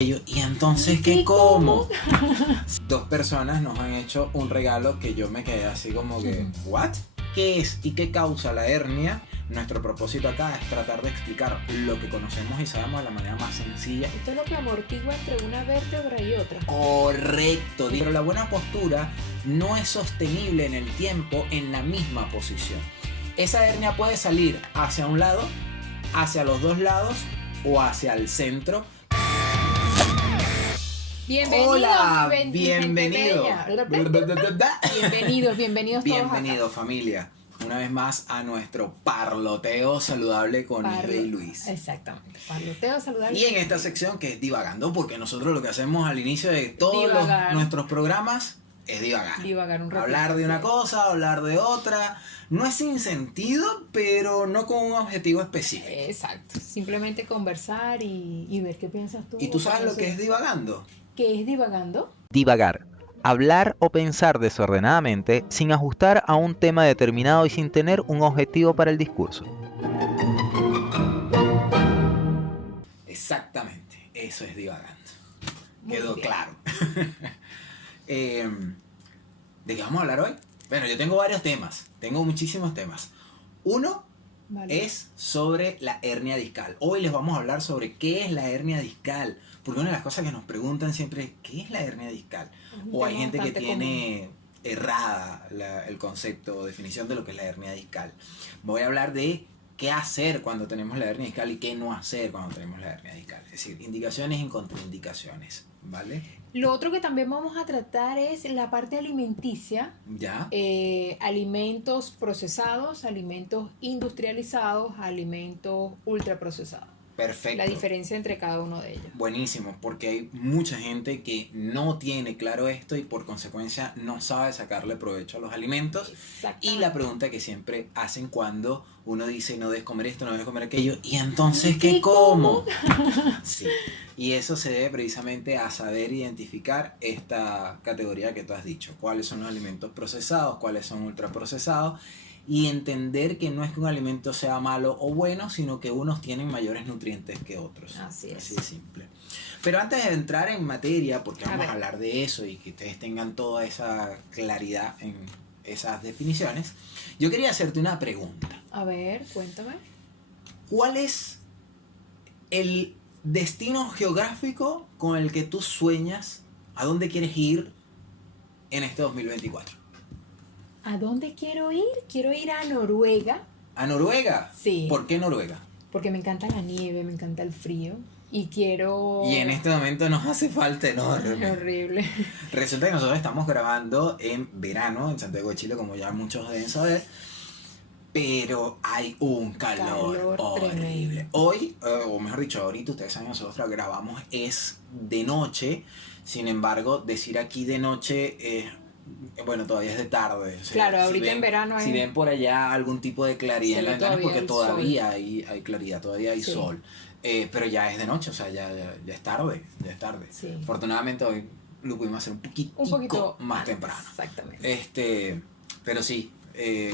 Y entonces, ¿qué como? Dos personas nos han hecho un regalo que yo me quedé así como que, ¿what? ¿Qué es y qué causa la hernia? Nuestro propósito acá es tratar de explicar lo que conocemos y sabemos de la manera más sencilla. Esto es lo que amortigua entre una vértebra y otra. Correcto, pero la buena postura no es sostenible en el tiempo en la misma posición. Esa hernia puede salir hacia un lado, hacia los dos lados o hacia el centro. Bienvenidos, Hola, gente bienvenido. bella. Bienvenidos todos Bienvenido acá. familia, una vez más a nuestro parloteo saludable con Ibe y Luis. Exactamente, parloteo saludable. Y en esta sección que es divagando, porque nosotros lo que hacemos al inicio de todos nuestros programas es divagar. Divagar un ratito, hablar de una sí. cosa, hablar de otra. No es sin sentido, pero no con un objetivo específico. Exacto, simplemente conversar y ver qué piensas tú. ¿Y tú sabes lo que es divagando? ¿Qué es divagando? Divagar. Hablar o pensar desordenadamente sin ajustar a un tema determinado y sin tener un objetivo para el discurso. Exactamente, eso es divagando. Muy Quedó bien. claro. ¿De qué vamos a hablar hoy? Bueno, yo tengo varios temas, tengo muchísimos temas. Uno Vale. es sobre la hernia discal. Hoy les vamos a hablar sobre qué es la hernia discal. Porque una de las cosas que nos preguntan siempre es ¿qué es la hernia discal? Es un O hay tema gente que bastante tiene errada el concepto o definición de lo que es la hernia discal. Voy a hablar de qué hacer cuando tenemos la hernia discal y qué no hacer cuando tenemos la hernia discal. Es decir, indicaciones y contraindicaciones, ¿vale? Lo otro que también vamos a tratar es la parte alimenticia. ¿Ya? Alimentos procesados, alimentos industrializados, alimentos ultraprocesados. Perfecto. La diferencia entre cada uno de ellos. Buenísimo, porque hay mucha gente que no tiene claro esto y por consecuencia no sabe sacarle provecho a los alimentos. Exactamente. Y la pregunta que siempre hacen cuando uno dice no debes comer esto, no debes comer aquello, y entonces ¿qué como? Sí. Y eso se debe precisamente a saber identificar esta categoría que tú has dicho. Cuáles son los alimentos procesados, cuáles son ultraprocesados. Y entender que no es que un alimento sea malo o bueno, sino que unos tienen mayores nutrientes que otros. Así es. Así de simple. Pero antes de entrar en materia, porque A vamos ver. a hablar de eso y que ustedes tengan toda esa claridad en esas definiciones, yo quería hacerte una pregunta. A ver, cuéntame. ¿Cuál es el destino geográfico con el que tú sueñas? ¿A dónde quieres ir en este 2024? ¿A dónde quiero ir? Quiero ir a Noruega. ¿A Noruega? Sí. ¿Por qué Noruega? Porque me encanta la nieve, me encanta el frío. Y quiero... Y en este momento nos hace falta enorme. Horrible. Resulta que nosotros estamos grabando en verano en Santiago de Chile, como ya muchos deben saber. Pero hay un calor Calor horrible. tremendo. Hoy, o mejor dicho, ahorita ustedes saben, nosotros grabamos es de noche. Sin embargo, decir aquí de noche bueno, todavía es de tarde. O sea, Claro, ahorita en verano si es- ven por allá algún tipo de claridad Se en la ve ventana es porque todavía todavía hay claridad, todavía hay Sí. sol. Pero ya es de noche, o sea, ya es tarde, ya es tarde. Sí. Afortunadamente hoy lo pudimos hacer Un poquito más antes, temprano. Exactamente. Pero sí,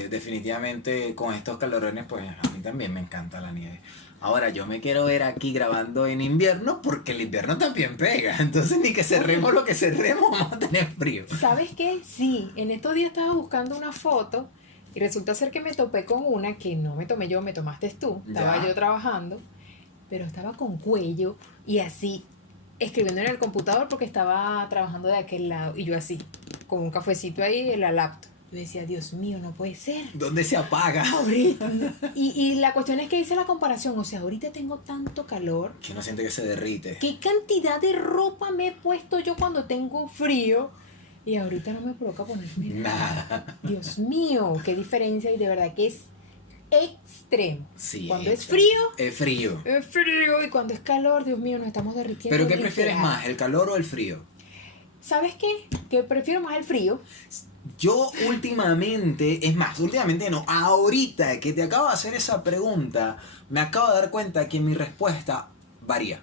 definitivamente con estos calorones, pues a mí también me encanta la nieve. Ahora, yo me quiero ver aquí grabando en invierno porque el invierno también pega. Entonces, ni que cerremos lo que cerremos, vamos a tener frío. ¿Sabes qué? Sí, en estos días estaba buscando una foto y resulta ser que me topé con una que no me tomé yo, me tomaste tú. Estaba Ya. yo trabajando, pero estaba con cuello y así, escribiendo en el computador porque estaba trabajando de aquel lado. Y yo así, con un cafecito ahí en la laptop. Yo decía, Dios mío, no puede ser. ¿Dónde se apaga? Ahorita. Y la cuestión es que hice la comparación. O sea, ahorita tengo tanto calor. Que uno siente que se derrite. ¿Qué cantidad de ropa me he puesto yo cuando tengo frío? Y ahorita no me provoca ponerme Nada. Dios mío, qué diferencia. Y de verdad que es extremo. Sí, Cuando es extra. frío, Es frío. es frío. Y cuando es calor, Dios mío, nos estamos derritiendo. ¿Pero qué prefieres literal. más, el calor o el frío? ¿Sabes qué? Que prefiero más el frío. Yo últimamente, es más, últimamente no, ahorita que te acabo de hacer esa pregunta, me acabo de dar cuenta que mi respuesta varía.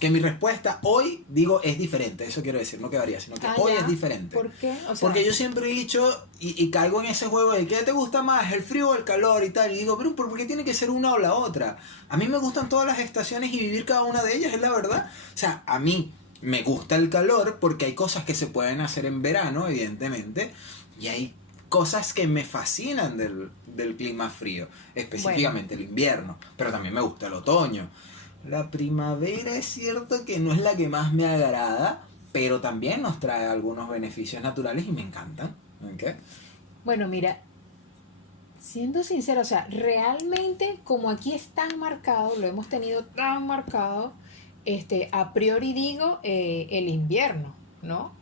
Que mi respuesta hoy, digo, es diferente. Eso quiero decir, no que varía, sino que hoy ya. es diferente. ¿Por qué? O sea, Porque yo siempre he dicho, y caigo en ese juego de ¿qué te gusta más, el frío o el calor y tal? Y digo, pero ¿por qué tiene que ser una o la otra? A mí me gustan todas las estaciones y vivir cada una de ellas, es la verdad. O sea, a mí me gusta el calor porque hay cosas que se pueden hacer en verano, evidentemente, y hay cosas que me fascinan del clima frío, específicamente el invierno, pero también me gusta el otoño. La primavera es cierto que no es la que más me agrada, pero también nos trae algunos beneficios naturales y me encantan. ¿Okay? Bueno, mira, siendo sincera, o sea, realmente como aquí es tan marcado, lo hemos tenido tan marcado, a priori digo el invierno, ¿no?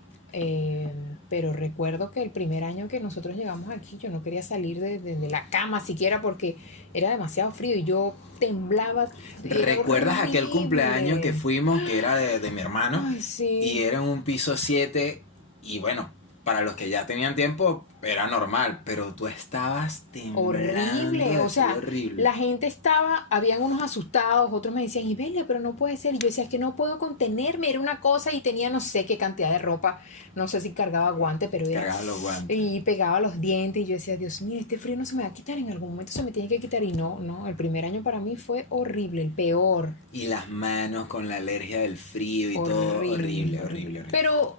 Pero recuerdo que el primer año que nosotros llegamos aquí, yo no quería salir de la cama siquiera porque era demasiado frío y yo temblaba. ¿Recuerdas aquel cumpleaños que fuimos, que era de mi hermano? Ay, sí. Y era en un piso 7 y bueno, para los que ya tenían tiempo era normal, pero tú estabas temblando. Horrible, o sea, horrible. la gente estaba, habían unos asustados, otros me decían, Ibelia, pero no puede ser, y yo decía, es que no puedo contenerme, era una cosa, y tenía no sé qué cantidad de ropa, no sé si cargaba guantes, pero era, Cargaba los guantes. y pegaba los dientes, y yo decía, Dios mío, este frío no se me va a quitar, en algún momento se me tiene que quitar, y no, el primer año para mí fue horrible, el peor. Y las manos con la alergia del frío y todo, horrible. Pero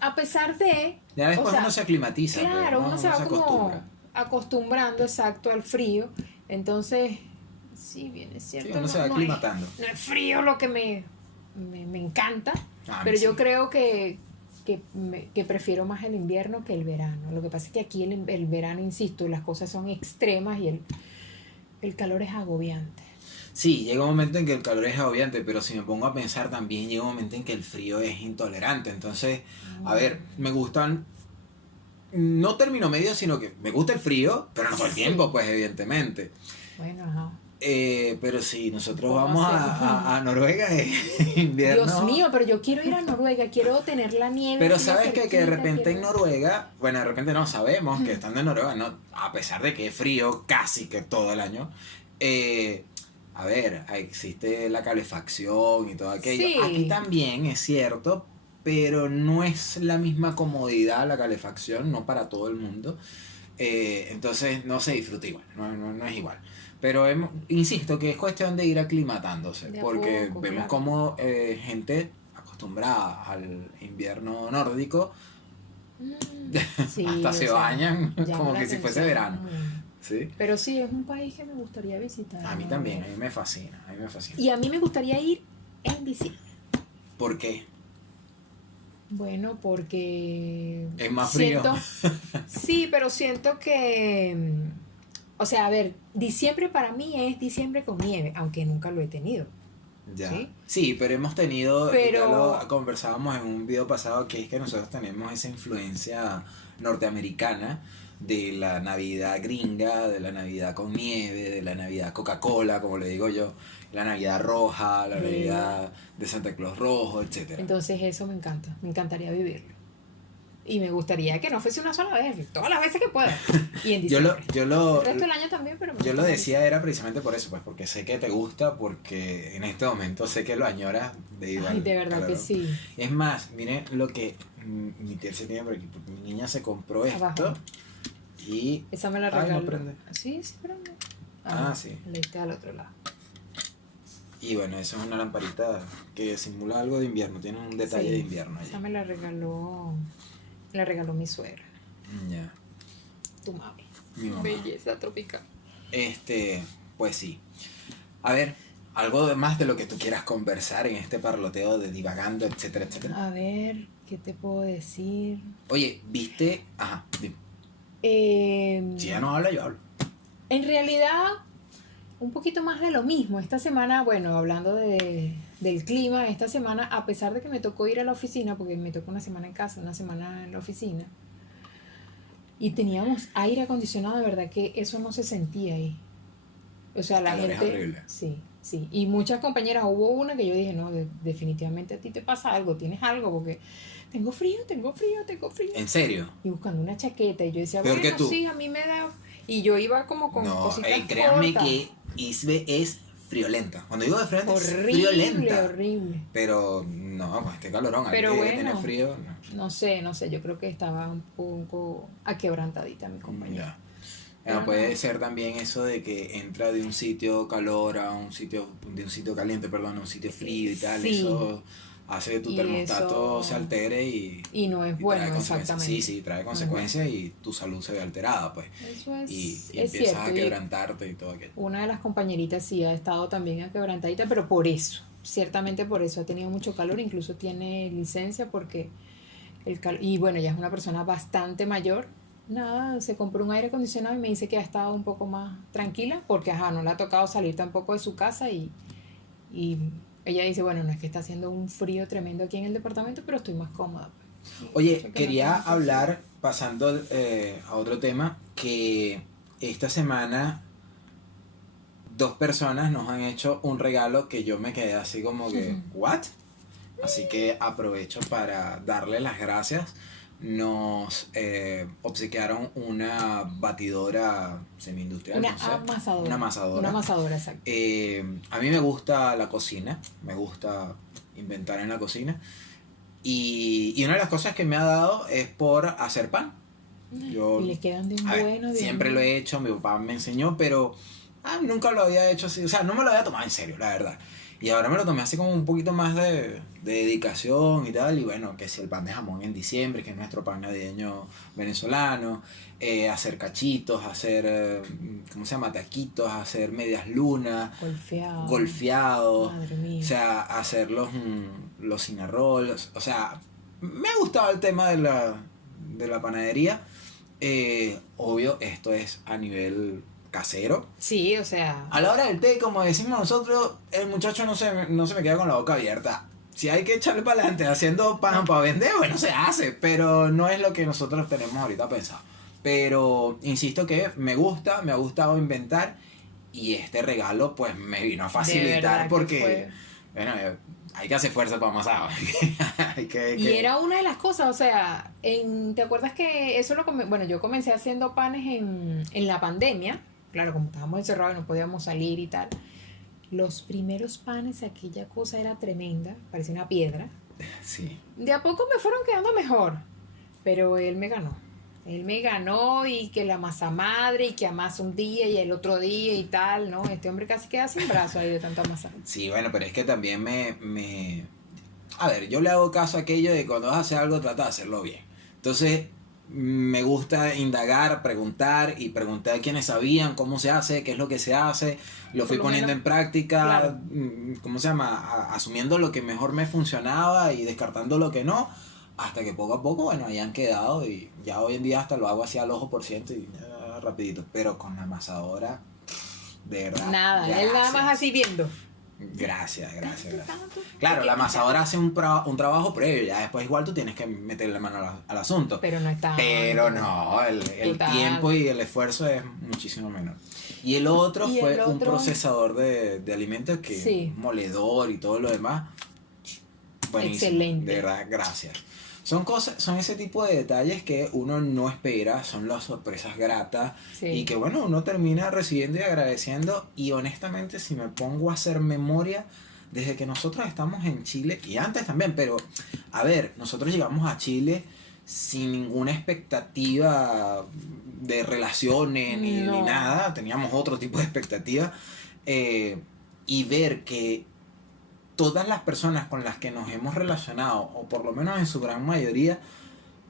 a pesar de... Ya después o sea, uno se aclimatiza. claro, ¿no? uno se va como acostumbra. acostumbrando, exacto, al frío. Entonces, sí, bien, es cierto. Sí, uno se va aclimatando. No es frío lo que me encanta, pero Sí. yo creo que prefiero más el invierno que el verano. Lo que pasa es que aquí el verano, insisto, las cosas son extremas y el calor es agobiante. Sí, llega un momento en que el calor es agobiante, pero si me pongo a pensar también llega un momento en que el frío es intolerante. Entonces, a ver, me gustan, no término medio, sino que me gusta el frío, pero no todo el tiempo, pues evidentemente. Bueno, ajá. Pero si nosotros ¿Cómo vamos hacemos? a Noruega, es invierno. Dios mío, pero yo quiero ir a Noruega, quiero tener la nieve. Pero así sabes que de cerquita, repente en quiero- Noruega, bueno, de repente no sabemos que estando en Noruega, no, a pesar de que es frío casi que todo el año, a ver, existe la calefacción y todo aquello. Sí. Aquí también es cierto, pero no es la misma comodidad la calefacción, no para todo el mundo. Entonces no se disfruta igual, no es igual. Pero insisto que es cuestión de ir aclimatándose, De a porque poco, vemos claro. como gente acostumbrada al invierno nórdico Sí, hasta o se sea, bañan llama como la que si fuese atención. verano. ¿Sí? Pero sí, es un país que me gustaría visitar. A mí ¿no? también, a mí me fascina, a mí me fascina. Y a mí me gustaría ir en bici. ¿Por qué? Bueno, porque... Es más frío. Sí, pero siento que... O sea, a ver, diciembre para mí es diciembre con nieve, aunque nunca lo he tenido. Ya. ¿Sí? Sí, pero hemos tenido, Pero- ya lo conversábamos en un video pasado, que es que nosotros tenemos esa influencia norteamericana de la Navidad gringa, de la Navidad con nieve, de la Navidad Coca-Cola, como le digo yo, la Navidad roja, la Sí. Navidad de Santa Claus rojo, etcétera. Entonces eso me encanta, me encantaría vivirlo. Y me gustaría que no fuese una sola vez, todas las veces que pueda. Y en Yo diciembre. lo, El resto del año también, pero... me Yo lo gusta decía era precisamente por eso, pues porque sé que te gusta, porque en este momento sé que lo añoras debido Ay, al de verdad que calor. sí. Es más, miren lo que mi tía se tiene por aquí, porque mi niña se compró esto Abajo. y... Esa me la Ay, no regaló. prende. Sí, sí prende. Sí. Le está al otro lado. Y bueno, eso es una lamparita que simula algo de invierno, tiene un detalle Sí, de invierno allí. Esa me la regaló mi suegra, Ya, tu mami. mi mamá. Belleza tropical. Pues sí. A ver, algo más de lo que tú quieras conversar en este parloteo de divagando, etcétera, etcétera. A ver, ¿qué te puedo decir? Oye, ¿viste? Ajá, dime. Si ya no habla, yo hablo. En realidad, un poquito más de lo mismo. Esta semana, bueno, hablando del clima, esta semana, a pesar de que me tocó ir a la oficina, porque me tocó una semana en casa, una semana en la oficina, y teníamos aire acondicionado, de verdad que eso no se sentía ahí. O sea, la Calor es gente... horrible. Sí, sí. Y muchas compañeras, hubo una que yo dije, no, definitivamente a ti te pasa algo, tienes algo, porque tengo frío. ¿En serio? Y buscando una chaqueta, y yo decía, Peor que bueno, tú. sí, a mí me da... Y yo iba como con No, cositas créanme cortas. que Isbe es friolenta. Cuando digo de friolenta, es Horrible, friolenta. horrible. Pero no, pues este calorón, Pero aquí que bueno. tiene frío. No sé, yo creo que estaba un poco aquebrantadita mi compañera. Ya. Pero Puede no. ser también eso de que entra de un sitio calor a un sitio, de un sitio caliente, perdón, a un sitio frío y tal. Sí. Eso hace que tu Y termostato eso- se altere Y no es y bueno, trae consecuencias. exactamente. Sí, trae consecuencias y tu salud se ve alterada, pues. Eso Y es empiezas cierto. a Y quebrantarte y todo aquello. una de las compañeritas sí ha estado también quebrantadita, pero por eso, ciertamente por eso ha tenido mucho calor, incluso tiene licencia porque y bueno, ya es una persona bastante mayor. Nada, se compró un aire acondicionado y me dice que ha estado un poco más tranquila porque, ajá, no le ha tocado salir tampoco de su casa y ella dice, bueno, no es que está haciendo un frío tremendo aquí en el departamento, pero estoy más cómoda. Pues. Oye, Eso que no quería tiene que hablar, pasando a otro tema, que esta semana dos personas nos han hecho un regalo que yo me quedé así como que, ¿what? Así que aprovecho para darle las gracias. Nos obsequiaron una batidora semi-industrial, Una no sé, amasadora. una amasadora. Una amasadora, exacto. A mí me gusta la cocina, me gusta inventar en la cocina. Y una de las cosas que me ha dado es por hacer pan. Yo, Y le quedan de un a ver, bueno. Dios siempre mío. lo he hecho, mi papá me enseñó, pero nunca lo había hecho así, o sea, no me lo había tomado en serio, la verdad. Y ahora me lo tomé así como un poquito más de dedicación y tal, y bueno, que si el pan de jamón en diciembre, que es nuestro pan navideño venezolano, hacer cachitos, hacer, ¿cómo se llama? Taquitos, hacer medias lunas, Golfeado. golfeados, Madre mía. o sea, hacer los cinnarolls, o sea, me ha gustado el tema de la panadería. Obvio, esto es a nivel casero. Sí, o sea. A la hora del té, como decimos nosotros, el muchacho no se me queda con la boca abierta. Si hay que echarle para adelante haciendo pan para vender, bueno, se hace, pero no es lo que nosotros tenemos ahorita pensado. Pero insisto que me ha gustado inventar y este regalo pues me vino a De facilitar verdad que porque, fue. bueno, hay que hacer fuerza para amasar. Y era una de las cosas, o sea, ¿te acuerdas que eso bueno, yo comencé haciendo panes en la pandemia, claro, como estábamos encerrados y no podíamos salir y tal. Los primeros panes, aquella cosa era tremenda, parecía una piedra. Sí. De a poco me fueron quedando mejor, pero él me ganó. Él me ganó y que la masa madre y que amasa un día y el otro día y tal, ¿no? Este hombre casi queda sin brazo ahí de tanto amasar. Sí, bueno, pero es que también A ver, yo le hago caso a aquello de cuando vas a hacer algo, trata de hacerlo bien. Entonces, me gusta indagar, preguntar y preguntar a quienes sabían cómo se hace, qué es lo que se hace. Lo fui Por lo poniendo menos, en práctica, claro. ¿cómo se llama? Asumiendo lo que mejor me funcionaba y descartando lo que no. Hasta que poco a poco, bueno, ahí han quedado y ya hoy en día hasta lo hago así al ojo por ciento y rapidito. Pero con la amasadora, de verdad. Nada, él nada más así viendo. Gracias. Tanto. Claro, la amasadora hace un trabajo previo, ya después igual tú tienes que meterle mano al asunto. Pero no está. Pero no, el Total. tiempo y el esfuerzo es muchísimo menor. Y el otro Y fue el un otro- procesador de alimentos que Sí. moledor y todo lo demás. Buenísimo. Excelente. De verdad, gracias. Son ese tipo de detalles que uno no espera, son las sorpresas gratas Sí. y que bueno, uno termina recibiendo y agradeciendo. Y honestamente, si me pongo a hacer memoria, desde que nosotros estamos en Chile, y antes también, pero a ver, nosotros llegamos a Chile sin ninguna expectativa de relaciones ni No. nada, teníamos otro tipo de expectativa, y ver que todas las personas con las que nos hemos relacionado, o por lo menos en su gran mayoría,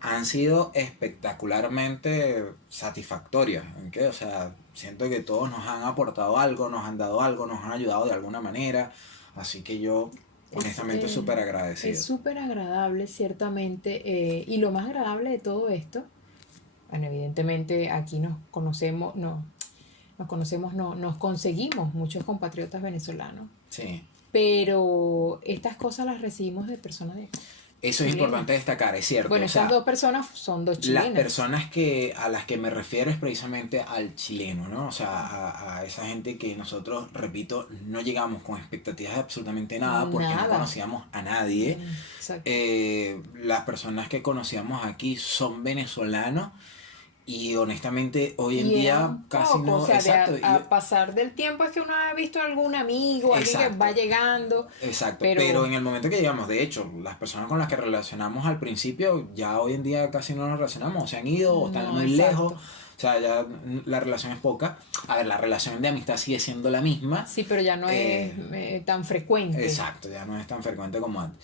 han sido espectacularmente satisfactorias. ¿Ok? O sea, siento que todos nos han aportado algo, nos han dado algo, nos han ayudado de alguna manera. Así que yo, honestamente, súper agradecido. Es súper agradable, ciertamente. Y lo más agradable de todo esto, bueno, evidentemente aquí nos conseguimos muchos compatriotas venezolanos, Sí. pero estas cosas las recibimos de personas de acá. Eso es Chilenos. importante destacar, es cierto. Bueno, o sea, estas dos personas son dos las chilenas. personas a las que me refiero es precisamente al chileno, ¿no? O sea, a esa gente que nosotros, repito, no llegamos con expectativas de absolutamente nada porque no Nada. conocíamos a nadie. Exacto. Las personas que conocíamos aquí son venezolanos y honestamente hoy en Y día era un casi poco, no... o sea, exacto, a pasar del tiempo es que uno ha visto algún amigo, alguien que Exacto. va llegando. Exacto, Pero- pero en el momento que llegamos, de hecho, las personas con las que relacionamos al principio, ya hoy en día casi no nos relacionamos, o se han ido, o están No, muy exacto. lejos, o sea, ya la relación es poca. A ver, la relación de amistad sigue siendo la misma. Sí, pero ya no es tan frecuente. Exacto, ya no es tan frecuente como antes.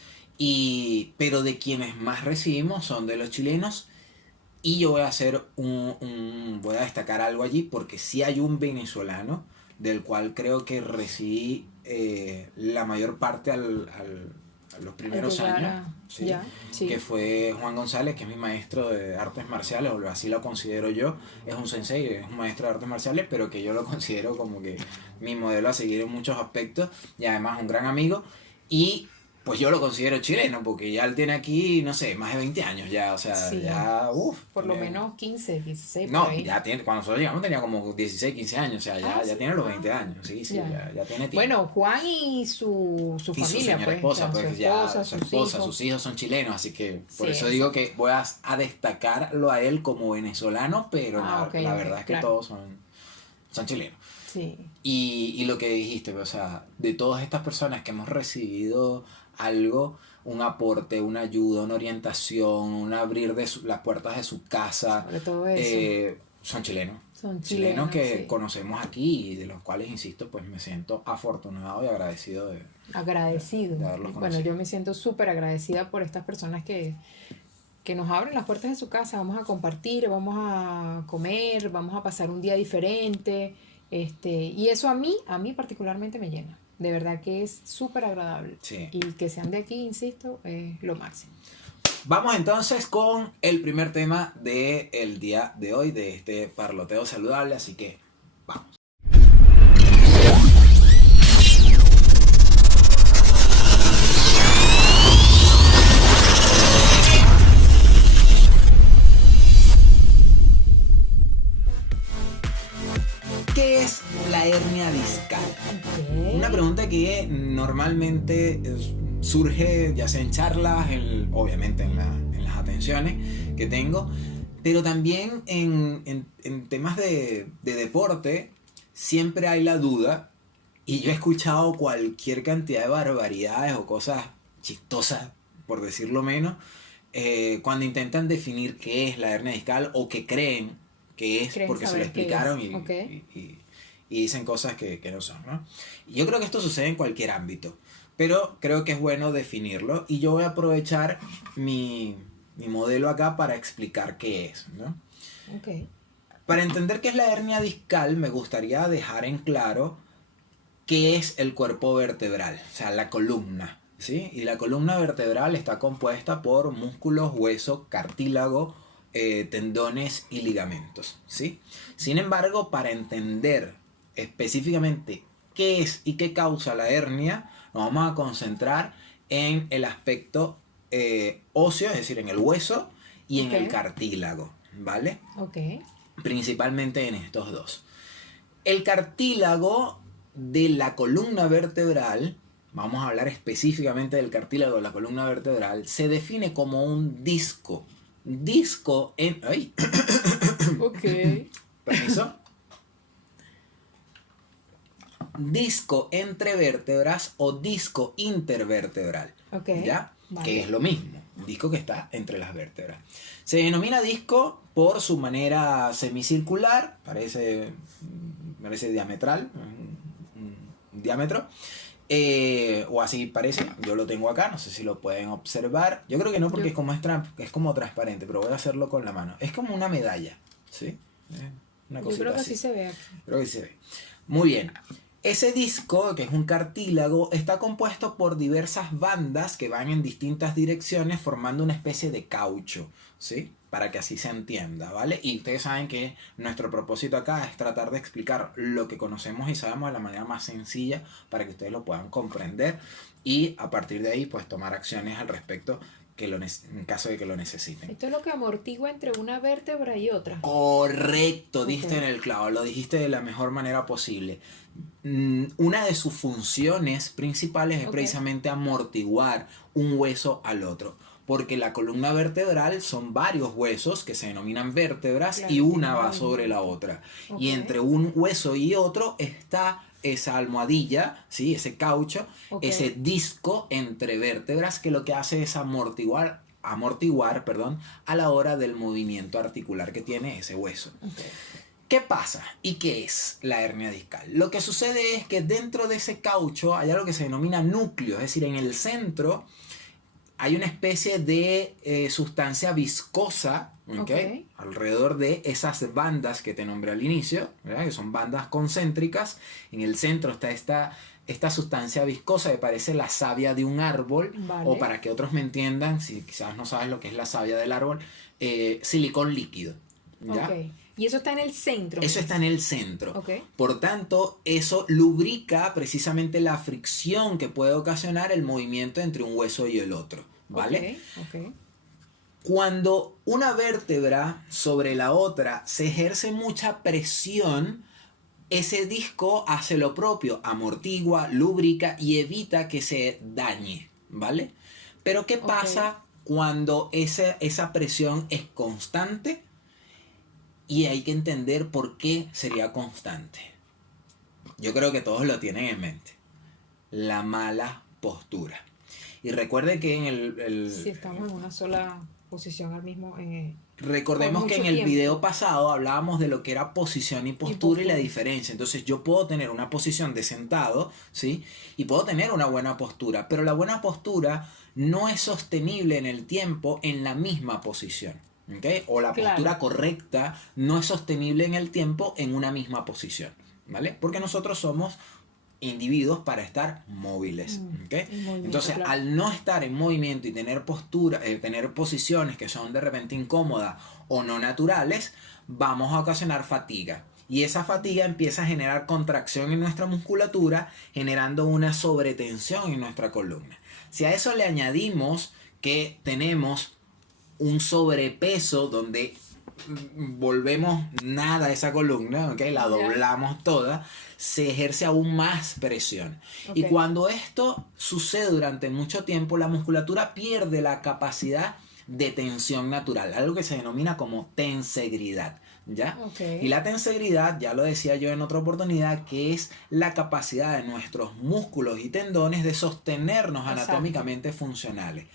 Pero de quienes más recibimos son de los chilenos. Y yo voy a hacer voy a destacar algo allí porque sí hay un venezolano del cual creo que recibí la mayor parte a los primeros años, ¿sí? Ya, sí. Que fue Juan González, que es mi maestro de artes marciales, o así lo considero yo. Es un sensei, es un maestro de artes marciales, pero que yo lo considero como que mi modelo a seguir en muchos aspectos, y además un gran amigo. Y pues yo lo considero chileno, porque ya él tiene aquí, no sé, más de 20 años ya, o sea, Sí. ya, Por lo menos 15, 16 no, por ahí. ya tiene, cuando nosotros llegamos tenía como 16, 15 años, o sea, ya Sí. tiene los 20 años, sí, ya tiene tiempo. Bueno, Juan y su Y su familia, señora pues, esposa, o sea, pues su ya, esposa, su sus esposa, hijos. sus hijos son chilenos, así que por Sí, eso digo que voy a destacarlo a él como venezolano, pero la verdad es que claro. todos son chilenos. Sí. Y lo que dijiste, o sea, de todas estas personas que hemos recibido algo, un aporte, una ayuda, una orientación, un abrir las puertas de su casa, Sobre todo eso. son chilenos. Son Chilenos chilenos, que sí. conocemos aquí y de los cuales, insisto, pues me siento afortunado y agradecido de Agradecido. haberlos Bueno, conocido. yo me siento súper agradecida por estas personas que nos abren las puertas de su casa. Vamos a compartir, vamos a comer, vamos a pasar un día diferente. Y eso a mí particularmente me llena. De verdad que es súper agradable. Sí. Y que sean de aquí, insisto, es lo máximo. Vamos entonces con el primer tema del día de hoy, de este parloteo saludable, así que vamos. ¿Qué es la hernia discal? Ok. Una pregunta que normalmente surge ya sea en charlas, obviamente en las atenciones que tengo, pero también en temas de deporte siempre hay la duda, y yo he escuchado cualquier cantidad de barbaridades o cosas chistosas, por decirlo menos, cuando intentan definir qué es la hernia discal o que creen que es Creen porque se lo saber qué explicaron es. Ok. y dicen cosas que no son, ¿no? Y yo creo que esto sucede en cualquier ámbito, pero creo que es bueno definirlo y yo voy a aprovechar mi modelo acá para explicar qué es, ¿no? Ok. Para entender qué es la hernia discal me gustaría dejar en claro qué es el cuerpo vertebral, o sea, la columna, ¿sí? Y la columna vertebral está compuesta por músculos, hueso, cartílago, tendones y ligamentos, ¿sí? Sin embargo, para entender específicamente qué es y qué causa la hernia, nos vamos a concentrar en el aspecto óseo, es decir, en el hueso y en el cartílago, ¿vale? Ok. Principalmente en estos dos. El cartílago de la columna vertebral, vamos a hablar específicamente del cartílago de la columna vertebral, se define como un disco. Disco en... ¡Ay! Ok. Permiso. Disco entre vértebras o disco intervertebral. Ok. ¿Ya? Vale. Que es lo mismo. Disco que está entre las vértebras. Se denomina disco por su manera semicircular, parece diametral, un diámetro, o así parece, yo lo tengo acá, no sé si lo pueden observar, yo creo que no porque es como transparente, pero voy a hacerlo con la mano, es como una medalla, ¿sí? Una Yo cosita creo que así. así se ve aquí. Creo que sí se ve. Muy bien. Ese disco, que es un cartílago, está compuesto por diversas bandas que van en distintas direcciones formando una especie de caucho, ¿sí? Para que así se entienda, ¿vale? Y ustedes saben que nuestro propósito acá es tratar de explicar lo que conocemos y sabemos de la manera más sencilla para que ustedes lo puedan comprender y a partir de ahí pues tomar acciones al respecto en caso de que lo necesiten. Esto es lo que amortigua entre una vértebra y otra. Correcto, diste Ok. en el clavo, lo dijiste de la mejor manera posible. Una de sus funciones principales es Ok. precisamente amortiguar un hueso al otro, porque la columna vertebral son varios huesos que se denominan vértebras Claro, y una tiene va sobre la varios. otra. Ok. Y entre un hueso y otro está esa almohadilla, ¿sí? Ese caucho, Ok. ese disco entre vértebras que lo que hace es amortiguar, a la hora del movimiento articular que tiene ese hueso. Ok. ¿Qué pasa? ¿Y qué es la hernia discal? Lo que sucede es que dentro de ese caucho hay algo que se denomina núcleo, es decir, en el centro hay una especie de sustancia viscosa, ¿ok? Ok. Alrededor de esas bandas que te nombré al inicio, ¿verdad? Que son bandas concéntricas. En el centro está esta sustancia viscosa que parece la savia de un árbol, Vale. o para que otros me entiendan, si quizás no sabes lo que es la savia del árbol, silicón líquido. ¿Ya? Ok. Y eso está en el centro. Eso está en el centro. Ok. Por tanto, eso lubrica precisamente la fricción que puede ocasionar el movimiento entre un hueso y el otro, ¿vale? Ok. Cuando una vértebra sobre la otra se ejerce mucha presión, ese disco hace lo propio, amortigua, lubrica y evita que se dañe, ¿vale? Pero ¿qué pasa cuando esa presión es constante? Y hay que entender por qué sería constante. Yo creo que todos lo tienen en mente. La mala postura. Y recuerde que en Si estamos en una sola posición al mismo... recordemos por que en mucho el tiempo. video pasado hablábamos de lo que era posición y postura y la diferencia. Entonces yo puedo tener una posición de sentado, ¿sí? Y puedo tener una buena postura, pero la buena postura no es sostenible en el tiempo en la misma posición, ¿ok? O la postura correcta no es sostenible en el tiempo en una misma posición, ¿vale? Porque nosotros somos individuos para estar móviles, ¿ok? Entonces, al no estar en movimiento y tener postura, tener posiciones que son de repente incómodas o no naturales, vamos a ocasionar fatiga. Y esa fatiga empieza a generar contracción en nuestra musculatura, generando una sobretensión en nuestra columna. Si a eso le añadimos que tenemos un sobrepeso donde volvemos nada a esa columna, ¿ok? La doblamos toda, se ejerce aún más presión. Y cuando esto sucede durante mucho tiempo, la musculatura pierde la capacidad de tensión natural, algo que se denomina como tensegridad, ¿ya? Y la tensegridad, ya lo decía yo en otra oportunidad, que es la capacidad de nuestros músculos y tendones de sostenernos anatómicamente funcionales.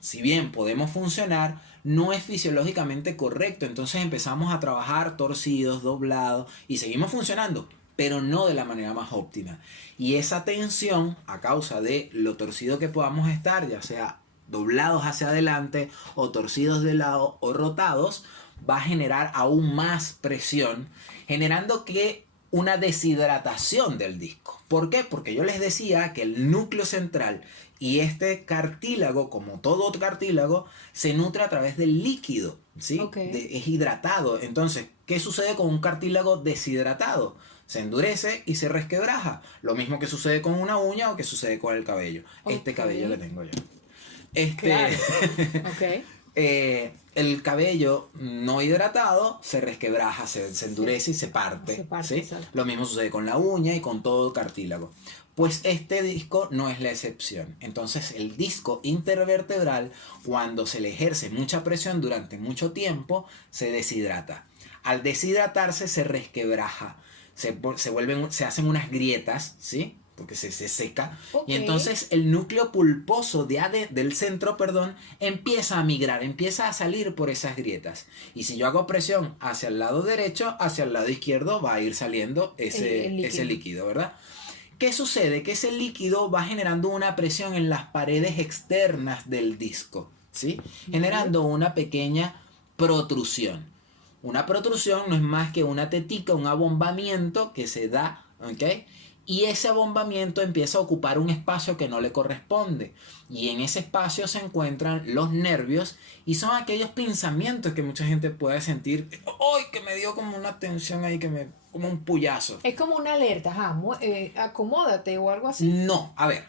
Si bien podemos funcionar, no es fisiológicamente correcto. Entonces empezamos a trabajar torcidos, doblados y seguimos funcionando, pero no de la manera más óptima. Y esa tensión, a causa de lo torcido que podamos estar, ya sea doblados hacia adelante o torcidos de lado o rotados, va a generar aún más presión, generando que una deshidratación del disco. ¿Por qué? Porque yo les decía que el núcleo central y este cartílago, como todo cartílago, se nutre a través del líquido, ¿sí? Es hidratado. Entonces, ¿qué sucede con un cartílago deshidratado? Se endurece y se resquebraja. Lo mismo que sucede con una uña o que sucede con el cabello. Este cabello que tengo yo. Claro. El cabello no hidratado se resquebraja, se endurece y se parte. ¿Sí? Lo mismo sucede con la uña y con todo el cartílago. Pues este disco no es la excepción. Entonces el disco intervertebral, cuando se le ejerce mucha presión durante mucho tiempo, se deshidrata. Al deshidratarse se resquebraja, se hacen unas grietas, ¿sí? Porque se seca. Y entonces el núcleo pulposo del centro, empieza a migrar, empieza a salir por esas grietas. Y si yo hago presión hacia el lado derecho, hacia el lado izquierdo va a ir saliendo ese líquido, ¿verdad? ¿Qué sucede? Que ese líquido va generando una presión en las paredes externas del disco, ¿sí? Generando una pequeña protrusión. Una protrusión no es más que una tetica, un abombamiento que se da, ¿ok? Y ese abombamiento empieza a ocupar un espacio que no le corresponde. Y en ese espacio se encuentran los nervios y son aquellos pinzamientos que mucha gente puede sentir. ¡Ay! Que me dio como una tensión ahí, como un puyazo. Es como una alerta, acomódate o algo así. No, a ver,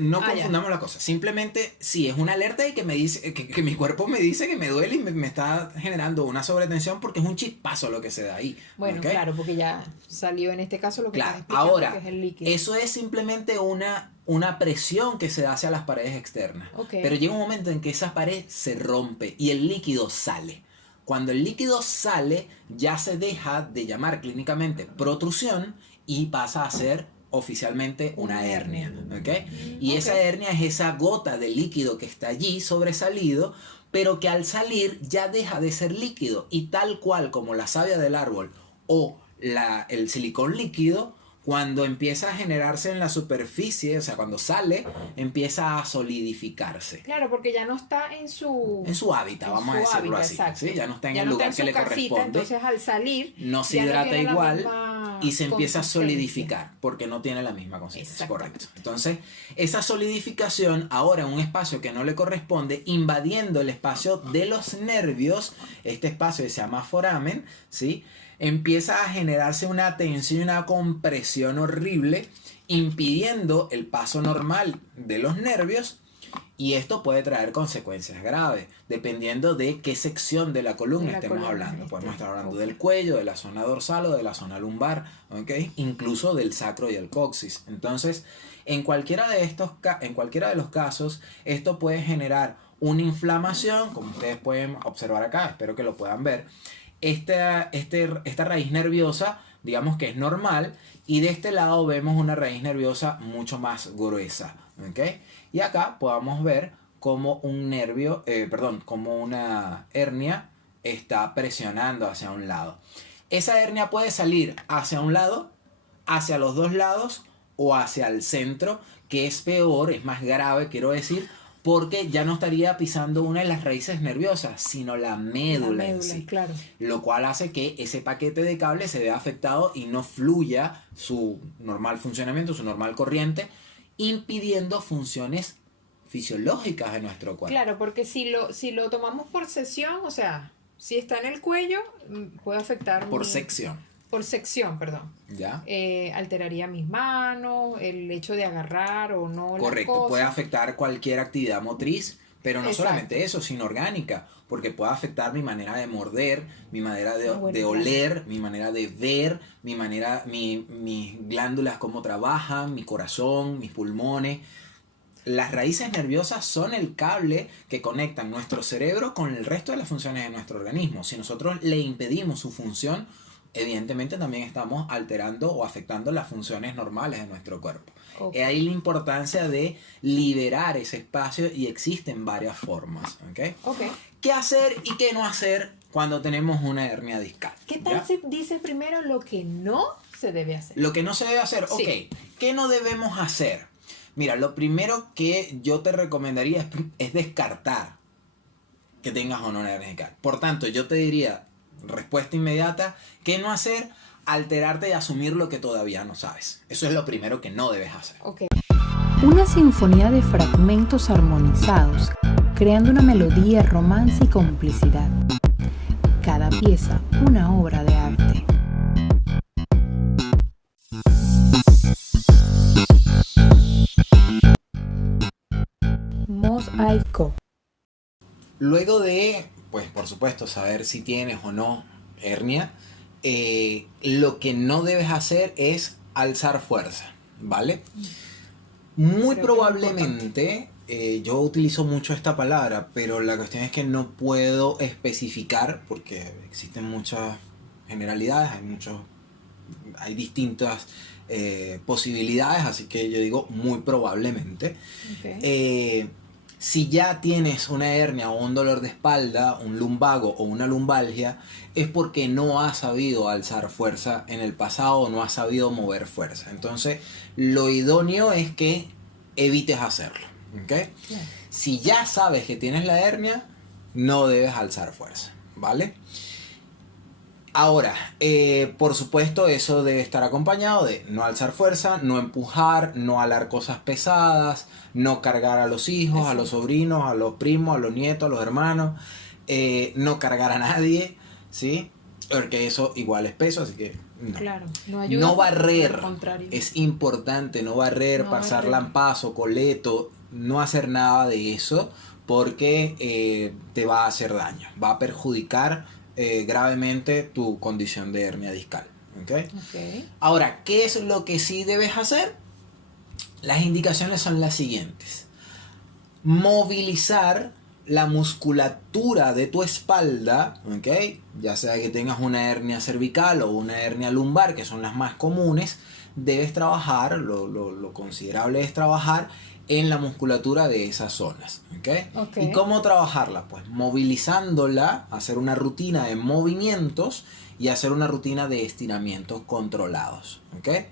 no confundamos la cosa. Simplemente, sí, es una alerta y que me dice, que mi cuerpo me dice que me duele y me está generando una sobretensión porque es un chispazo lo que se da ahí. Bueno, ¿okay? Claro, porque ya salió en este caso lo que claro. estás explicando, Ahora, que es el líquido. Eso es simplemente una presión que se da hacia las paredes externas. Pero llega un momento en que esa pared se rompe y el líquido sale. Cuando el líquido sale, ya se deja de llamar clínicamente protrusión y pasa a ser oficialmente una hernia. ¿Okay? Y esa hernia es esa gota de líquido que está allí sobresalido, pero que al salir ya deja de ser líquido. Y tal cual como la savia del árbol o el silicón líquido, Cuando empieza a generarse en la superficie, o sea, cuando sale, empieza a solidificarse. Claro, porque ya no está en su hábitat, vamos a decirlo así. ¿Sí? Ya no está en ya el no lugar está que en le su casita, corresponde. entonces al salir No se ya hidrata tiene la igual misma y se empieza a consistencia. solidificar porque no tiene la misma consistencia. Exactamente. Correcto. Entonces, esa solidificación ahora en un espacio que no le corresponde, invadiendo el espacio de los nervios, este espacio que se llama foramen, ¿sí? Empieza a generarse una tensión y una compresión horrible, impidiendo el paso normal de los nervios, y esto puede traer consecuencias graves, dependiendo de qué sección de la columna estemos hablando. Podemos estar hablando del cuello, de la zona dorsal o de la zona lumbar, ¿ok? Incluso del sacro y el coxis. Entonces, en cualquiera de los casos, esto puede generar una inflamación, como ustedes pueden observar acá, espero que lo puedan ver. Esta raíz nerviosa, digamos que es normal, y de este lado vemos una raíz nerviosa mucho más gruesa, ¿ok? Y acá podamos ver cómo como una hernia está presionando hacia un lado. Esa hernia puede salir hacia un lado, hacia los dos lados o hacia el centro, que es peor, es más grave, quiero decir, porque ya no estaría pisando una de las raíces nerviosas, sino la médula en sí. Claro. Lo cual hace que ese paquete de cable se vea afectado y no fluya su normal funcionamiento, su normal corriente, impidiendo funciones fisiológicas de nuestro cuerpo. Claro, porque si lo tomamos por sesión, o sea, si está en el cuello, puede afectar... Por sección. Por sección, perdón. ¿Ya? Alteraría mis manos, el hecho de agarrar o no. Correcto, puede afectar cualquier actividad motriz, pero no Exacto. solamente eso, sino orgánica, porque puede afectar mi manera de morder, mi manera de Bueno, oler, mi manera de ver, mis glándulas cómo trabajan, mi corazón, mis pulmones. Las raíces nerviosas son el cable que conectan nuestro cerebro con el resto de las funciones de nuestro organismo. Si nosotros le impedimos su función, evidentemente también estamos alterando o afectando las funciones normales de nuestro cuerpo. Okay. Es ahí la importancia de liberar ese espacio y existen varias formas. ¿Okay? ¿Qué hacer y qué no hacer cuando tenemos una hernia discal? ¿Qué tal ¿Ya? si dices primero lo que no se debe hacer? Lo que no se debe hacer, sí. Ok. ¿Qué no debemos hacer? Mira, lo primero que yo te recomendaría es descartar que tengas o no una hernia discal. Por tanto, yo te diría, respuesta inmediata, ¿qué no hacer? Alterarte y asumir lo que todavía no sabes. Eso es lo primero que no debes hacer. Okay. Una sinfonía de fragmentos armonizados, creando una melodía, romance y complicidad. Cada pieza, una obra de arte. Mosaico. Luego de, pues por supuesto, saber si tienes o no hernia, lo que no debes hacer es alzar fuerza, ¿vale? Muy probablemente, yo utilizo mucho esta palabra, pero la cuestión es que no puedo especificar porque existen muchas generalidades, hay distintas posibilidades, así que yo digo muy probablemente. Okay. Si ya tienes una hernia o un dolor de espalda, un lumbago o una lumbalgia, es porque no has sabido alzar fuerza en el pasado o no has sabido mover fuerza. Entonces, lo idóneo es que evites hacerlo. ¿Okay? Yeah. Si ya sabes que tienes la hernia, no debes alzar fuerza, ¿vale? Ahora, por supuesto, eso debe estar acompañado de no alzar fuerza, no empujar, no alar cosas pesadas, no cargar a los hijos, Exacto. a los sobrinos, a los primos, a los nietos, a los hermanos, no cargar a nadie, ¿sí? Porque eso igual es peso, así que no. Claro, no ayuda. No barrer, al contrario. es importante no barrer, No pasar barrer. lampazo, coleto, no hacer nada de eso porque te va a hacer daño, va a perjudicar gravemente tu condición de hernia discal. ¿Okay? Okay. Ahora, ¿qué es lo que sí debes hacer? Las indicaciones son las siguientes. Movilizar la musculatura de tu espalda, ¿okay? Ya sea que tengas una hernia cervical o una hernia lumbar, que son las más comunes, debes trabajar, lo considerable es trabajar en la musculatura de esas zonas. ¿Okay? Okay. ¿Y cómo trabajarla? Pues movilizándola, hacer una rutina de movimientos y hacer una rutina de estiramientos controlados. ¿Okay?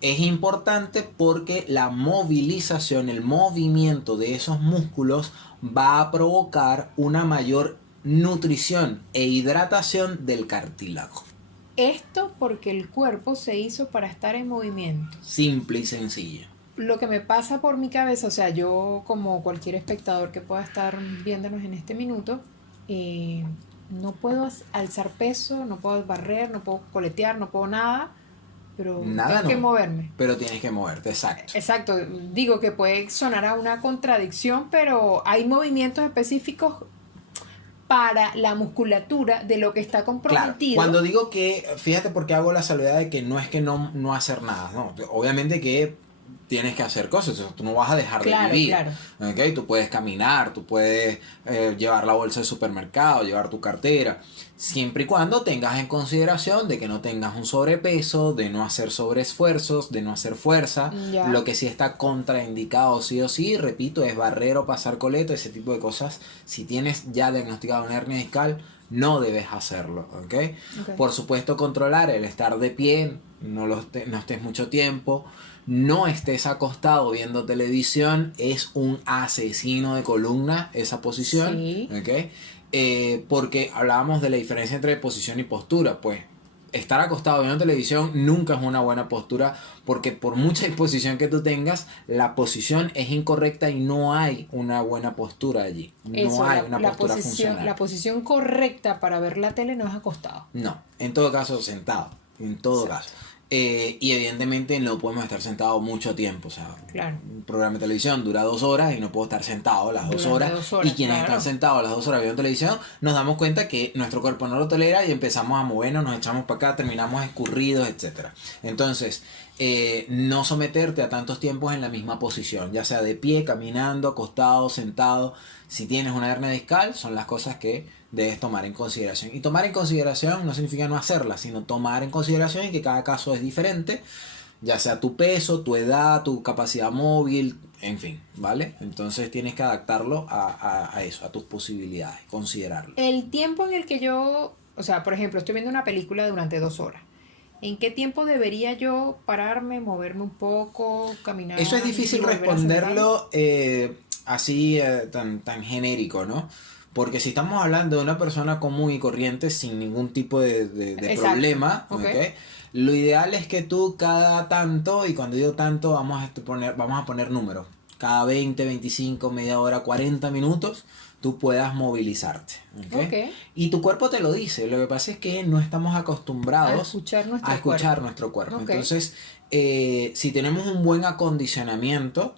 es importante porque la movilización, el movimiento de esos músculos va a provocar una mayor nutrición e hidratación del cartílago. Esto porque el cuerpo se hizo para estar en movimiento. Simple y sencillo. Lo que me pasa por mi cabeza, o sea, yo como cualquier espectador que pueda estar viéndonos en este minuto, no puedo alzar peso, no puedo barrer, no puedo coletear, no puedo nada, pero Nada tengo que no, moverme. pero tienes que moverte, exacto. Exacto, digo que puede sonar a una contradicción, pero hay movimientos específicos para la musculatura de lo que está Claro, comprometido. cuando digo que, fíjate por qué hago la salvedad de que no es que no hacer nada, no, obviamente que tienes que hacer cosas, o sea, tú no vas a dejar de vivir, Claro. ¿ok? Tú puedes caminar, tú puedes llevar la bolsa del supermercado, llevar tu cartera, siempre y cuando tengas en consideración de que no tengas un sobrepeso, de no hacer sobreesfuerzos, de no hacer fuerza. Ya. Lo que sí está contraindicado sí o sí, repito, es barrer o pasar coleto, ese tipo de cosas. Si tienes ya diagnosticado una hernia discal, no debes hacerlo, ¿ok? Ok. Por supuesto, controlar el estar de pie, no estés mucho tiempo, no estés acostado viendo televisión, es un asesino de columna esa posición, Sí. ¿ok? Porque hablábamos de la diferencia entre posición y postura, pues estar acostado viendo televisión nunca es una buena postura, porque por mucha disposición que tú tengas, la posición es incorrecta y no hay una buena postura allí. No Eso, hay una postura funcional. la posición correcta para ver la tele no es acostado. No, en todo caso sentado, en todo Exacto. caso. Y evidentemente no podemos estar sentados mucho tiempo, o sea, Claro. un programa de televisión dura 2 horas y no puedo estar sentado las 2 Durante horas. 2 horas, Y quienes claro. están sentados las 2 horas viendo televisión, nos damos cuenta que nuestro cuerpo no lo tolera y empezamos a movernos, nos echamos para acá, terminamos escurridos, etcétera. Entonces, no someterte a tantos tiempos en la misma posición, ya sea de pie, caminando, acostado, sentado. Si tienes una hernia discal, son las cosas que debes tomar en consideración. Y tomar en consideración no significa no hacerla, sino tomar en consideración y que cada caso es diferente, ya sea tu peso, tu edad, tu capacidad móvil, en fin, ¿vale? Entonces tienes que adaptarlo a eso, a tus posibilidades, considerarlo. El tiempo en el que yo, o sea, por ejemplo, estoy viendo una película durante 2 horas. ¿En qué tiempo debería yo pararme, moverme un poco, caminar? Eso es difícil y volver a responderlo así tan genérico, ¿no? Porque si estamos hablando de una persona común y corriente sin ningún tipo de Exacto. problema, Ok. ¿ok? Lo ideal es que tú cada tanto, y cuando digo tanto vamos a poner números, cada 20, 25, media hora, 40 minutos, tú puedas movilizarte, ¿ok? Ok. Y tu cuerpo te lo dice, lo que pasa es que no estamos acostumbrados A escuchar nuestro a escuchar cuerpo. nuestro cuerpo. Ok. Entonces, si tenemos un buen acondicionamiento,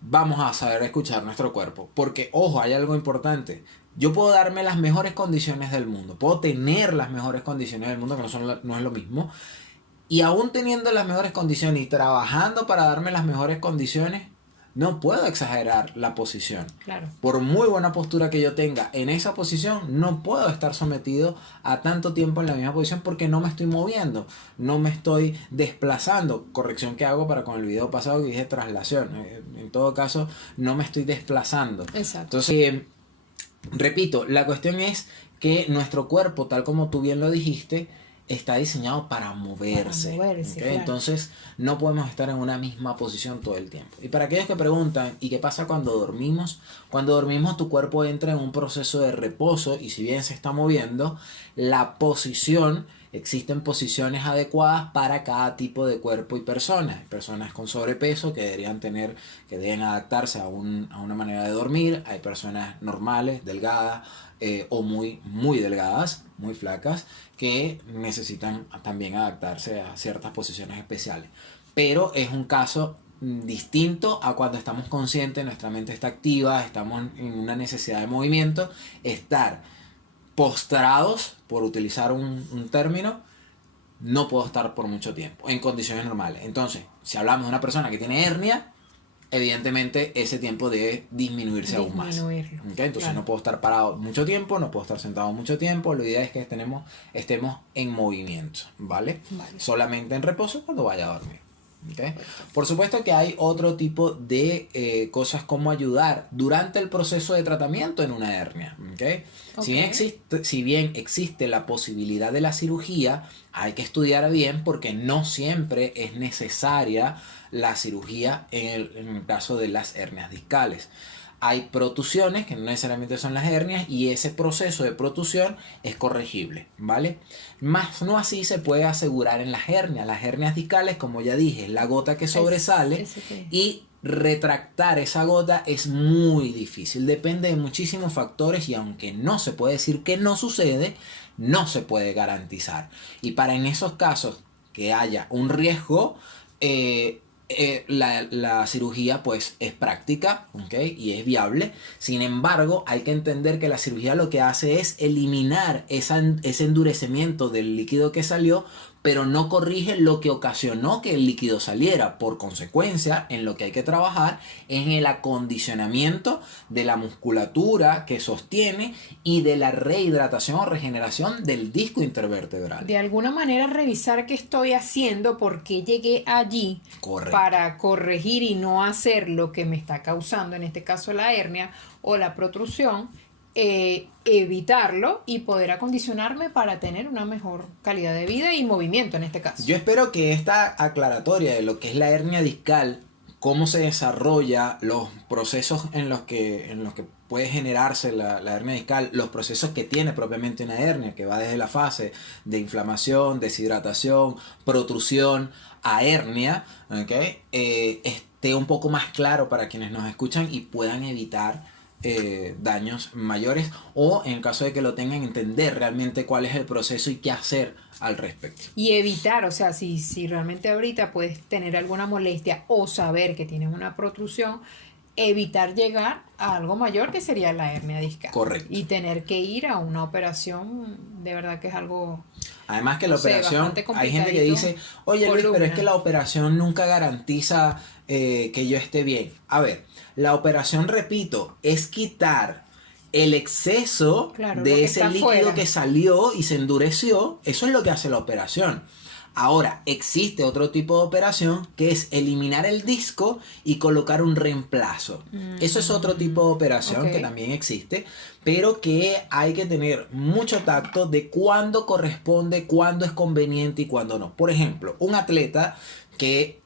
vamos a saber escuchar nuestro cuerpo. Porque, ojo, hay algo importante. Yo puedo darme las mejores condiciones del mundo. Puedo tener las mejores condiciones del mundo, que no es lo mismo. Y aún teniendo las mejores condiciones y trabajando para darme las mejores condiciones, no puedo exagerar la posición. Claro. Por muy buena postura que yo tenga en esa posición, no puedo estar sometido a tanto tiempo en la misma posición porque no me estoy moviendo, no me estoy desplazando. Corrección que hago para con el video pasado que dije traslación. En todo caso, no me estoy desplazando. Exacto. Entonces, repito, la cuestión es que nuestro cuerpo, tal como tú bien lo dijiste, está diseñado para moverse. Para moverse, ¿ok? claro. Entonces no podemos estar en una misma posición todo el tiempo. Y para aquellos que preguntan, ¿y qué pasa cuando dormimos? Cuando dormimos tu cuerpo entra en un proceso de reposo y si bien se está moviendo, la posición, existen posiciones adecuadas para cada tipo de cuerpo y persona. Hay personas con sobrepeso que deben adaptarse a una manera de dormir. Hay personas normales, delgadas o muy delgadas, muy flacas, que necesitan también adaptarse a ciertas posiciones especiales. Pero es un caso distinto a cuando estamos conscientes, nuestra mente está activa, estamos en una necesidad de movimiento. Estar postrados, por utilizar un término, no puedo estar por mucho tiempo en condiciones normales. Entonces, si hablamos de una persona que tiene hernia, evidentemente ese tiempo debe disminuirse aún más. Disminuirlo, ¿Ok? Entonces claro. no puedo estar parado mucho tiempo, no puedo estar sentado mucho tiempo. Lo ideal es que estemos en movimiento, ¿vale? Vale. Solamente en reposo cuando vaya a dormir. ¿Okay? Por supuesto que hay otro tipo de cosas como ayudar durante el proceso de tratamiento en una hernia. ¿Okay? Si bien existe la posibilidad de la cirugía, hay que estudiar bien porque no siempre es necesaria la cirugía en el caso de las hernias discales. Hay protusiones que no necesariamente son las hernias y ese proceso de protusión es corregible, ¿vale? Más no así se puede asegurar en las hernias. Las hernias discales, como ya dije, es la gota que sobresale y retractar esa gota es muy difícil. Depende de muchísimos factores y aunque no se puede decir que no sucede, no se puede garantizar. Y para en esos casos que haya un riesgo, la cirugía pues es práctica, ¿okay? Y es viable. Sin embargo, hay que entender que la cirugía lo que hace es eliminar ese endurecimiento del líquido que salió, pero no corrige lo que ocasionó que el líquido saliera. Por consecuencia, en lo que hay que trabajar es en el acondicionamiento de la musculatura que sostiene y de la rehidratación o regeneración del disco intervertebral. De alguna manera revisar qué estoy haciendo, por qué llegué allí. Correcto. Para corregir y no hacer lo que me está causando, en este caso la hernia o la protrusión, evitarlo y poder acondicionarme para tener una mejor calidad de vida y movimiento en este caso. Yo espero que esta aclaratoria de lo que es la hernia discal, cómo se desarrolla, los procesos en los que puede generarse la hernia discal, los procesos que tiene propiamente una hernia, que va desde la fase de inflamación, deshidratación, protrusión a hernia, ¿okay? Esté un poco más claro para quienes nos escuchan y puedan evitar daños mayores, o en caso de que lo tengan, entender realmente cuál es el proceso y qué hacer al respecto. Y evitar, o sea, si realmente ahorita puedes tener alguna molestia o saber que tienes una protrusión, evitar llegar a algo mayor que sería la hernia discal. Correcto. Y tener que ir a una operación, de verdad que es algo... Además que la operación, hay gente que dice, oye Luis, pero es que la operación nunca garantiza que yo esté bien. A ver, la operación, repito, es quitar el exceso de ese líquido fuera, que salió y se endureció. Eso es lo que hace la operación. Ahora, existe otro tipo de operación que es eliminar el disco y colocar un reemplazo. Eso es otro tipo de operación que también existe, pero que hay que tener mucho tacto de cuándo corresponde, cuándo es conveniente y cuándo no. Por ejemplo, un atleta que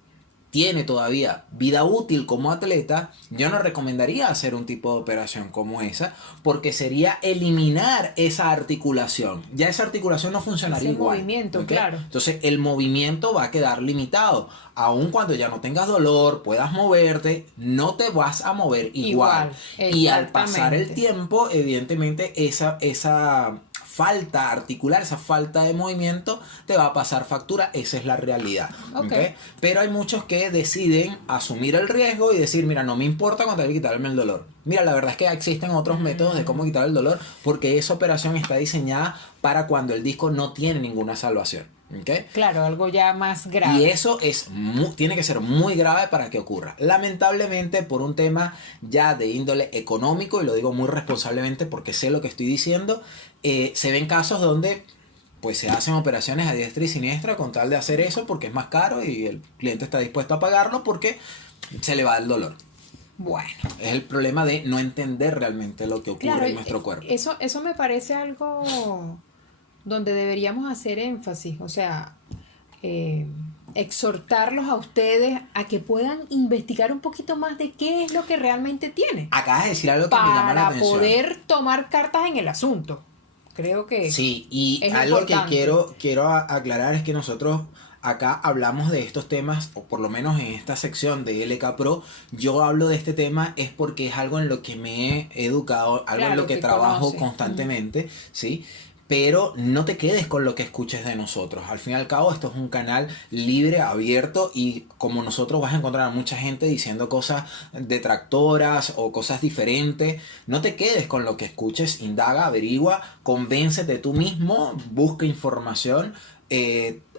tiene todavía vida útil como atleta, yo no recomendaría hacer un tipo de operación como esa, porque sería eliminar esa articulación. Ya esa articulación no funcionaría ese igual. Movimiento, ¿okay? Claro. Entonces el movimiento va a quedar limitado. Aun cuando ya no tengas dolor, puedas moverte, no te vas a mover igual. Y al pasar el tiempo, evidentemente esa falta articular, esa falta de movimiento te va a pasar factura. Esa es la realidad. ¿Okay? Pero hay muchos que deciden asumir el riesgo y decir, mira, no me importa cuando hay que quitarme el dolor. Mira, la verdad es que existen otros métodos de cómo quitar el dolor, porque esa operación está diseñada para cuando el disco no tiene ninguna salvación. ¿Okay? Claro, algo ya más grave. Y eso tiene que ser muy grave para que ocurra. Lamentablemente, por un tema ya de índole económico, y lo digo muy responsablemente porque sé lo que estoy diciendo, se ven casos donde pues se hacen operaciones a diestra y siniestra con tal de hacer eso porque es más caro y el cliente está dispuesto a pagarlo porque se le va el dolor. Bueno. Es el problema de no entender realmente lo que ocurre en nuestro cuerpo. Eso me parece algo donde deberíamos hacer énfasis, o sea, exhortarlos a ustedes a que puedan investigar un poquito más de qué es lo que realmente tienen. Acabas de decir algo que me llama la atención. Para poder tomar cartas en el asunto. Creo que sí, y algo importante que quiero aclarar es que nosotros acá hablamos de estos temas, o por lo menos en esta sección de LK Pro, yo hablo de este tema es porque es algo en lo que me he educado, algo en lo que trabajo constantemente, ¿sí? Pero no te quedes con lo que escuches de nosotros. Al fin y al cabo, esto es un canal libre, abierto, y como nosotros vas a encontrar a mucha gente diciendo cosas detractoras o cosas diferentes. No te quedes con lo que escuches, indaga, averigua, convéncete tú mismo, busca información,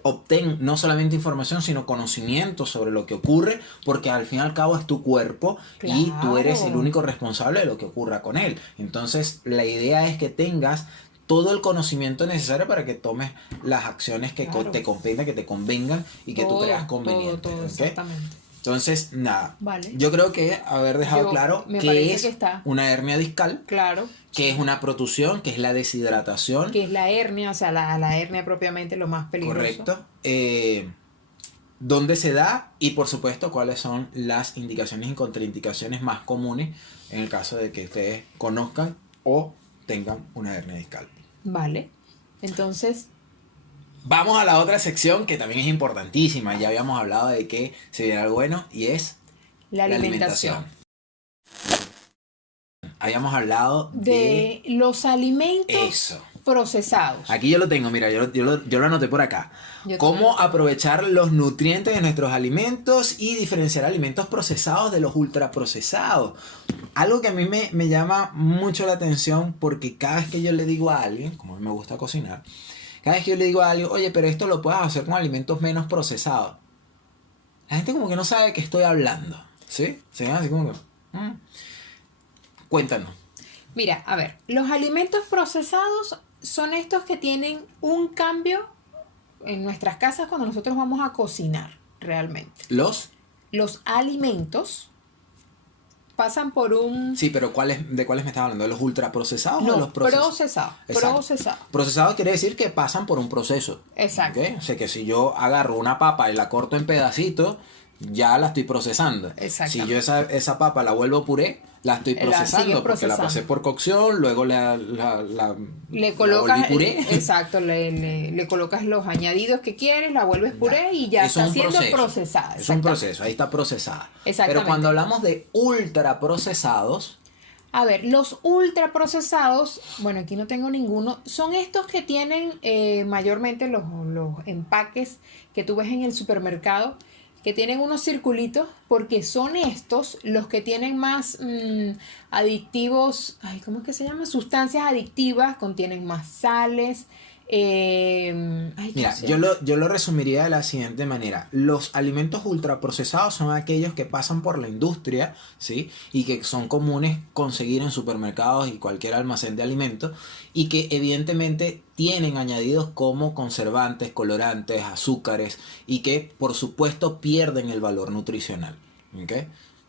obtén no solamente información, sino conocimiento sobre lo que ocurre, porque al fin y al cabo es tu cuerpo y tú eres el único responsable de lo que ocurra con él. Entonces, la idea es que tengas todo el conocimiento necesario para que tomes las acciones que Claro. te convengan y que tú Todo, creas convenientes. todo, ¿Ok? exactamente. Entonces, nada. Vale. Yo creo que haber dejado Yo- claro me que parece es que está. una hernia discal, Claro. que es una protusión, que es la deshidratación. Que es la hernia, o sea, la hernia propiamente lo más peligroso. Correcto. Dónde se da y por supuesto cuáles son las indicaciones y contraindicaciones más comunes en el caso de que ustedes conozcan o tengan una hernia discal. Vale. Entonces, Vamos a la otra sección que también es importantísima. Ya habíamos hablado de que se viene algo bueno y es la alimentación. Habíamos hablado De los alimentos eso. procesados. Aquí yo lo tengo, mira, yo lo anoté por acá. Yo Cómo también. aprovechar los nutrientes de nuestros alimentos y diferenciar alimentos procesados de los ultraprocesados. Algo que a mí me llama mucho la atención porque cada vez que yo le digo a alguien, como a mí me gusta cocinar, cada vez que yo le digo a alguien, oye, pero esto lo puedes hacer con alimentos menos procesados. La gente como que no sabe de qué estoy hablando. ¿Sí? Se llama así como que... Cuéntanos. Mira, a ver, los alimentos procesados son estos que tienen un cambio en nuestras casas cuando nosotros vamos a cocinar realmente. Los... Los alimentos pasan por un... Sí, pero ¿de cuáles me estás hablando? ¿De los ultraprocesados o de No, los procesados? procesado. Exacto. Procesado. Procesado quiere decir que pasan por un proceso. Exacto. ¿Ok? O sea que si yo agarro una papa y la corto en pedacitos, ya la estoy procesando. Exactamente. Si yo esa papa la vuelvo puré, la estoy La procesando sigue porque la procesando. pasé por cocción, luego la Le colocas, volví puré. exacto, le colocas los añadidos que quieres, la vuelves puré y ya Eso está es un siendo proceso. procesada. Es un exactamente. proceso, ahí está procesada. Exactamente. Pero cuando hablamos de ultraprocesados, A ver, los ultraprocesados, bueno, aquí no tengo ninguno, son estos que tienen mayormente los empaques que tú ves en el supermercado, que tienen unos circulitos, porque son estos los que tienen más adictivos, ay, ¿cómo es que se llama? Sustancias adictivas, contienen más sales. Ay, ¿cómo mira, se yo llama? lo resumiría de la siguiente manera. Los alimentos ultraprocesados son aquellos que pasan por la industria, ¿sí? Y que son comunes conseguir en supermercados y cualquier almacén de alimentos y que evidentemente tienen añadidos como conservantes, colorantes, azúcares y que por supuesto pierden el valor nutricional. ¿Ok?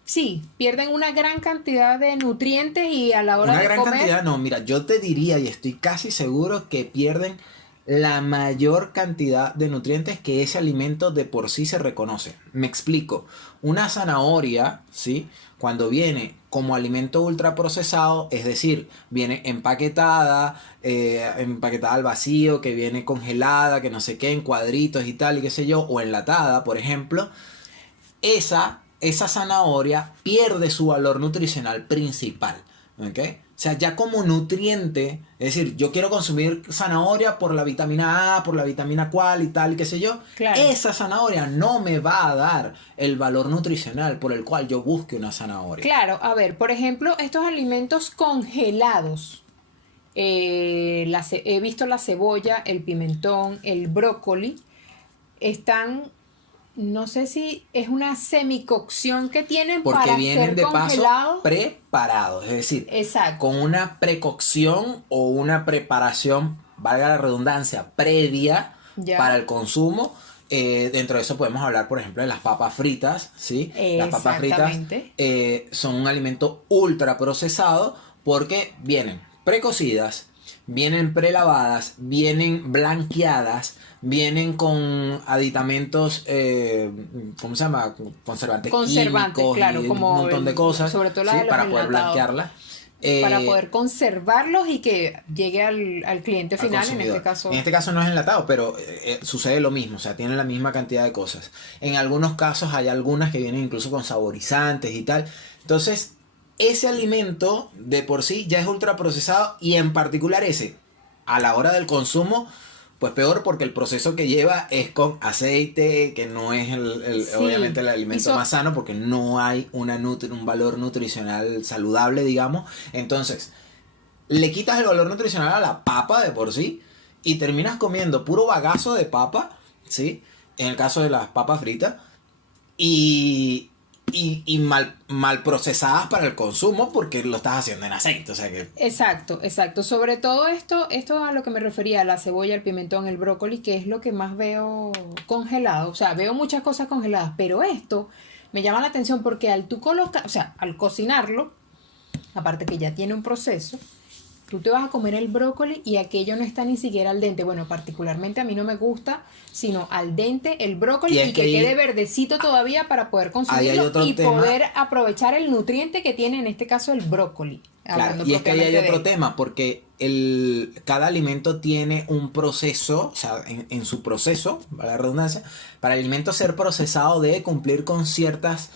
Sí, pierden una gran cantidad de nutrientes y a la hora Una de gran comer... cantidad, no, mira, yo te diría y estoy casi seguro que pierden la mayor cantidad de nutrientes que ese alimento de por sí se reconoce. Me explico. Una zanahoria, ¿sí? Cuando viene como alimento ultraprocesado, es decir, viene empaquetada al vacío, que viene congelada, que no sé qué, en cuadritos y tal, y qué sé yo, o enlatada, por ejemplo, esa zanahoria pierde su valor nutricional principal. ¿Ok? O sea, ya como nutriente, es decir, yo quiero consumir zanahoria por la vitamina A, por la vitamina cual y tal, y qué sé yo. Claro. Esa zanahoria no me va a dar el valor nutricional por el cual yo busque una zanahoria. Claro, a ver, por ejemplo, estos alimentos congelados. He visto la cebolla, el pimentón, el brócoli. Están, no sé si es una semicocción que tienen Porque para vienen ser de paso congelados. preparados, es decir, Exacto. con una precocción o una preparación, valga la redundancia, previa Ya. para el consumo. Dentro de eso podemos hablar, por ejemplo, de las papas fritas, ¿sí? Las papas fritas Exactamente. son un alimento ultra procesado porque vienen precocidas, vienen prelavadas, vienen blanqueadas, vienen con aditamentos, ¿cómo se llama? Conservantes químicos claro, y como un montón de cosas, sobre todo la ¿sí? de los Para poder enlatados. blanquearlas. Para poder conservarlos y que llegue al cliente al final, en consumidor. este caso. En este caso no es enlatado, pero sucede lo mismo, o sea, tienen la misma cantidad de cosas. En algunos casos hay algunas que vienen incluso con saborizantes y tal. Entonces, ese alimento de por sí ya es ultraprocesado y en particular ese, a la hora del consumo, pues peor porque el proceso que lleva es con aceite, que no es Sí. obviamente el alimento Hizo- más sano porque no hay un valor nutricional saludable, digamos. Entonces, le quitas el valor nutricional a la papa de por sí y terminas comiendo puro bagazo de papa, ¿sí? En el caso de las papas fritas. Y y mal procesadas para el consumo porque lo estás haciendo en aceite. O sea que... Exacto, exacto. Sobre todo esto a lo que me refería, la cebolla, el pimentón, el brócoli, que es lo que más veo congelado. O sea, veo muchas cosas congeladas, pero esto me llama la atención porque al tú colocar, o sea, al cocinarlo, aparte que ya tiene un proceso, tú te vas a comer el brócoli y aquello no está ni siquiera al dente. Bueno, particularmente a mí no me gusta, sino al dente el brócoli y que quede verdecito todavía para poder consumirlo y poder aprovechar el nutriente que tiene en este caso el brócoli. Claro, y es que ahí hay otro tema, porque cada alimento tiene un proceso, o sea, en su proceso, para la redundancia, para el alimento ser procesado debe cumplir con ciertas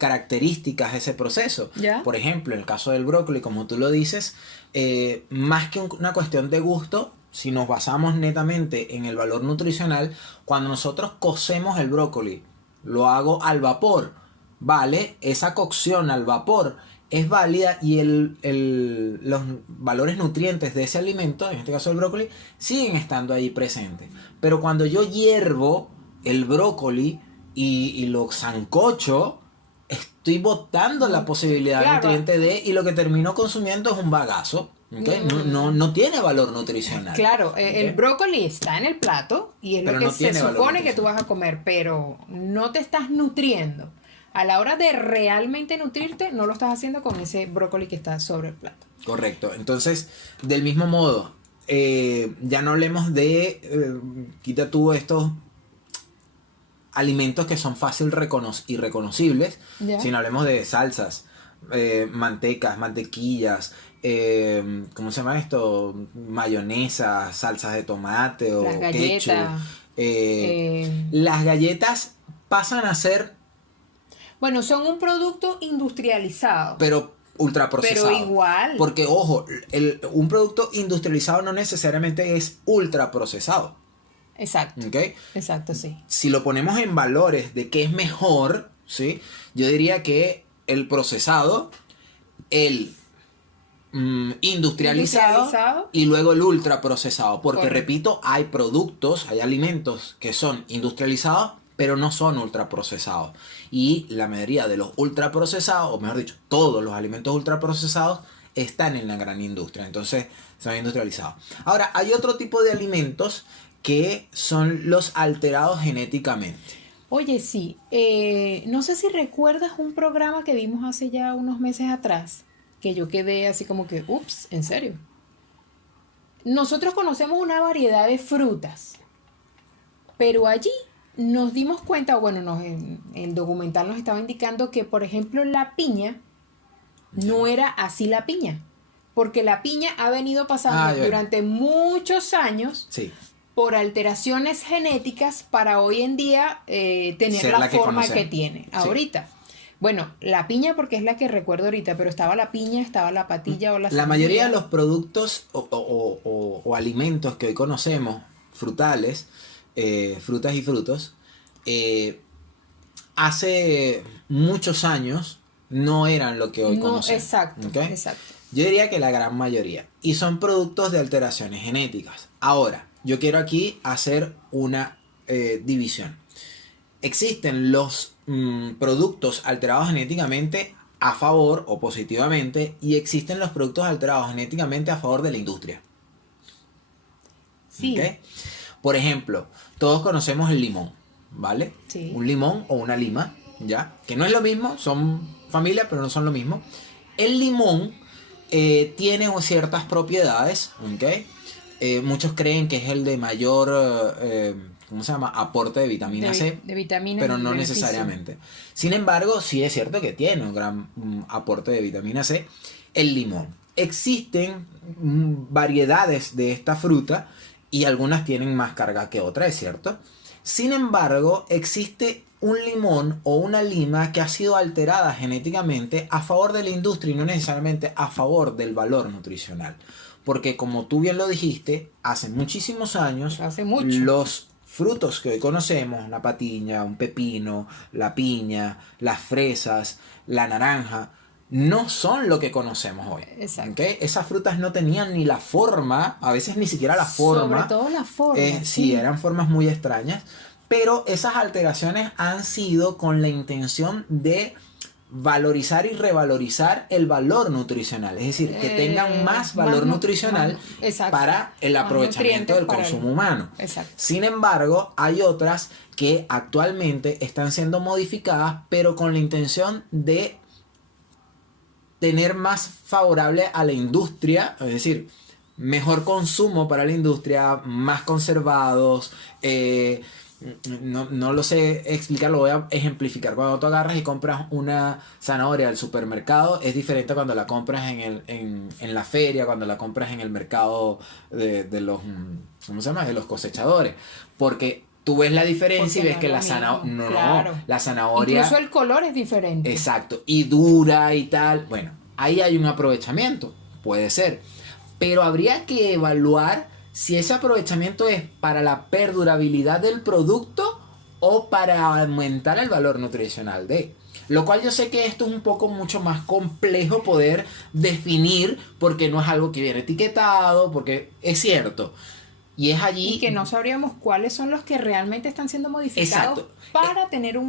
características de ese proceso. ¿Ya? Por ejemplo, en el caso del brócoli, como tú lo dices, más que una cuestión de gusto, si nos basamos netamente en el valor nutricional, cuando nosotros cocemos el brócoli, lo hago al vapor, ¿vale? Esa cocción al vapor es válida y los valores nutrientes de ese alimento, en este caso el brócoli, siguen estando ahí presentes. Pero cuando yo hiervo el brócoli y lo sancocho, estoy botando la posibilidad nutriente y lo que termino consumiendo es un bagazo. ¿Okay? No tiene valor nutricional. Claro, ¿okay? El brócoli está en el plato y es pero lo que se supone que tú vas a comer, pero no te estás nutriendo. A la hora de realmente nutrirte, no lo estás haciendo con ese brócoli que está sobre el plato. Correcto. Entonces, del mismo modo, ya no hablemos de, quita tú estos alimentos que son fácil y reconocibles, sino hablemos de salsas, mantecas, mantequillas, ¿cómo se llama esto? Mayonesa, salsas de tomate o las galletas, ketchup. Las galletas pasan a ser... Bueno, son un producto industrializado. Pero ultraprocesado. Pero igual. Porque, ojo, un producto industrializado no necesariamente es ultraprocesado. Exacto. ¿Okay? Exacto, sí. Si lo ponemos en valores de qué es mejor, ¿sí? Yo diría que el procesado, el industrializado y luego el ultraprocesado. Porque, correcto, repito, hay productos, hay alimentos que son industrializados, pero no son ultraprocesados. Y la mayoría de los ultraprocesados, o mejor dicho, todos los alimentos ultraprocesados están en la gran industria. Entonces, son industrializados. Ahora, hay otro tipo de alimentos que son los alterados genéticamente. Oye, sí. No sé si recuerdas un programa que vimos hace ya unos meses atrás, que yo quedé así como que, ups, ¿en serio? Nosotros conocemos una variedad de frutas, pero allí nos dimos cuenta, bueno, el documental nos estaba indicando que, por ejemplo, la piña no era así la piña, porque la piña ha venido pasando durante muchos años, sí, por alteraciones genéticas para hoy en día tener la forma que tiene ahorita. Sí. Bueno, la piña porque es la que recuerdo ahorita, pero estaba la piña, estaba la patilla o la sandía. La mayoría de los productos o alimentos que hoy conocemos, frutales, frutas y frutos, hace muchos años no eran lo que hoy conocemos. Exacto, ¿okay? Exacto. Yo diría que la gran mayoría. Y son productos de alteraciones genéticas. Ahora, yo quiero aquí hacer una división. Existen los productos alterados genéticamente a favor o positivamente, y existen los productos alterados genéticamente a favor de la industria. Sí. ¿Okay? Por ejemplo, todos conocemos el limón, ¿vale? Sí. Un limón o una lima, ¿ya? Que no es lo mismo, son familia, pero no son lo mismo. El limón tiene ciertas propiedades, ¿ok? Muchos creen que es el de mayor, ¿cómo se llama? Aporte de vitamina C. De vitaminas. Pero no necesariamente. Sin embargo, sí es cierto que tiene un gran aporte de vitamina C. El limón. Existen variedades de esta fruta y algunas tienen más carga que otras, es cierto. Sin embargo, existe un limón o una lima que ha sido alterada genéticamente a favor de la industria y no necesariamente a favor del valor nutricional. Porque como tú bien lo dijiste, hace muchísimos años, los frutos que hoy conocemos, una patiña, un pepino, la piña, las fresas, la naranja, no son lo que conocemos hoy. Exacto. ¿Okay? Esas frutas no tenían ni la forma, a veces ni siquiera la forma. Sobre todo la forma. Sí, eran formas muy extrañas. Pero esas alteraciones han sido con la intención de valorizar y revalorizar el valor nutricional, es decir, que tengan más valor nutricional para el aprovechamiento del consumo humano. Exacto. Sin embargo, hay otras que actualmente están siendo modificadas, pero con la intención de tener más favorable a la industria, es decir, mejor consumo para la industria, más conservados, no lo sé explicar, lo voy a ejemplificar. Cuando tú agarras y compras una zanahoria al supermercado, es diferente cuando la compras en la feria, cuando la compras en el mercado de los, ¿cómo se llama? De los cosechadores. Porque tú ves la diferencia y ves que la zanahoria, claro. La zanahoria... Incluso el color es diferente. Exacto, y dura y tal. Bueno, ahí hay un aprovechamiento, puede ser. Pero habría que evaluar si ese aprovechamiento es para la perdurabilidad del producto o para aumentar el valor nutricional de. Lo cual yo sé que esto es un poco mucho más complejo poder definir porque no es algo que viene etiquetado, porque es cierto. Y es allí... Y que no sabríamos cuáles son los que realmente están siendo modificados. Exacto. Para tener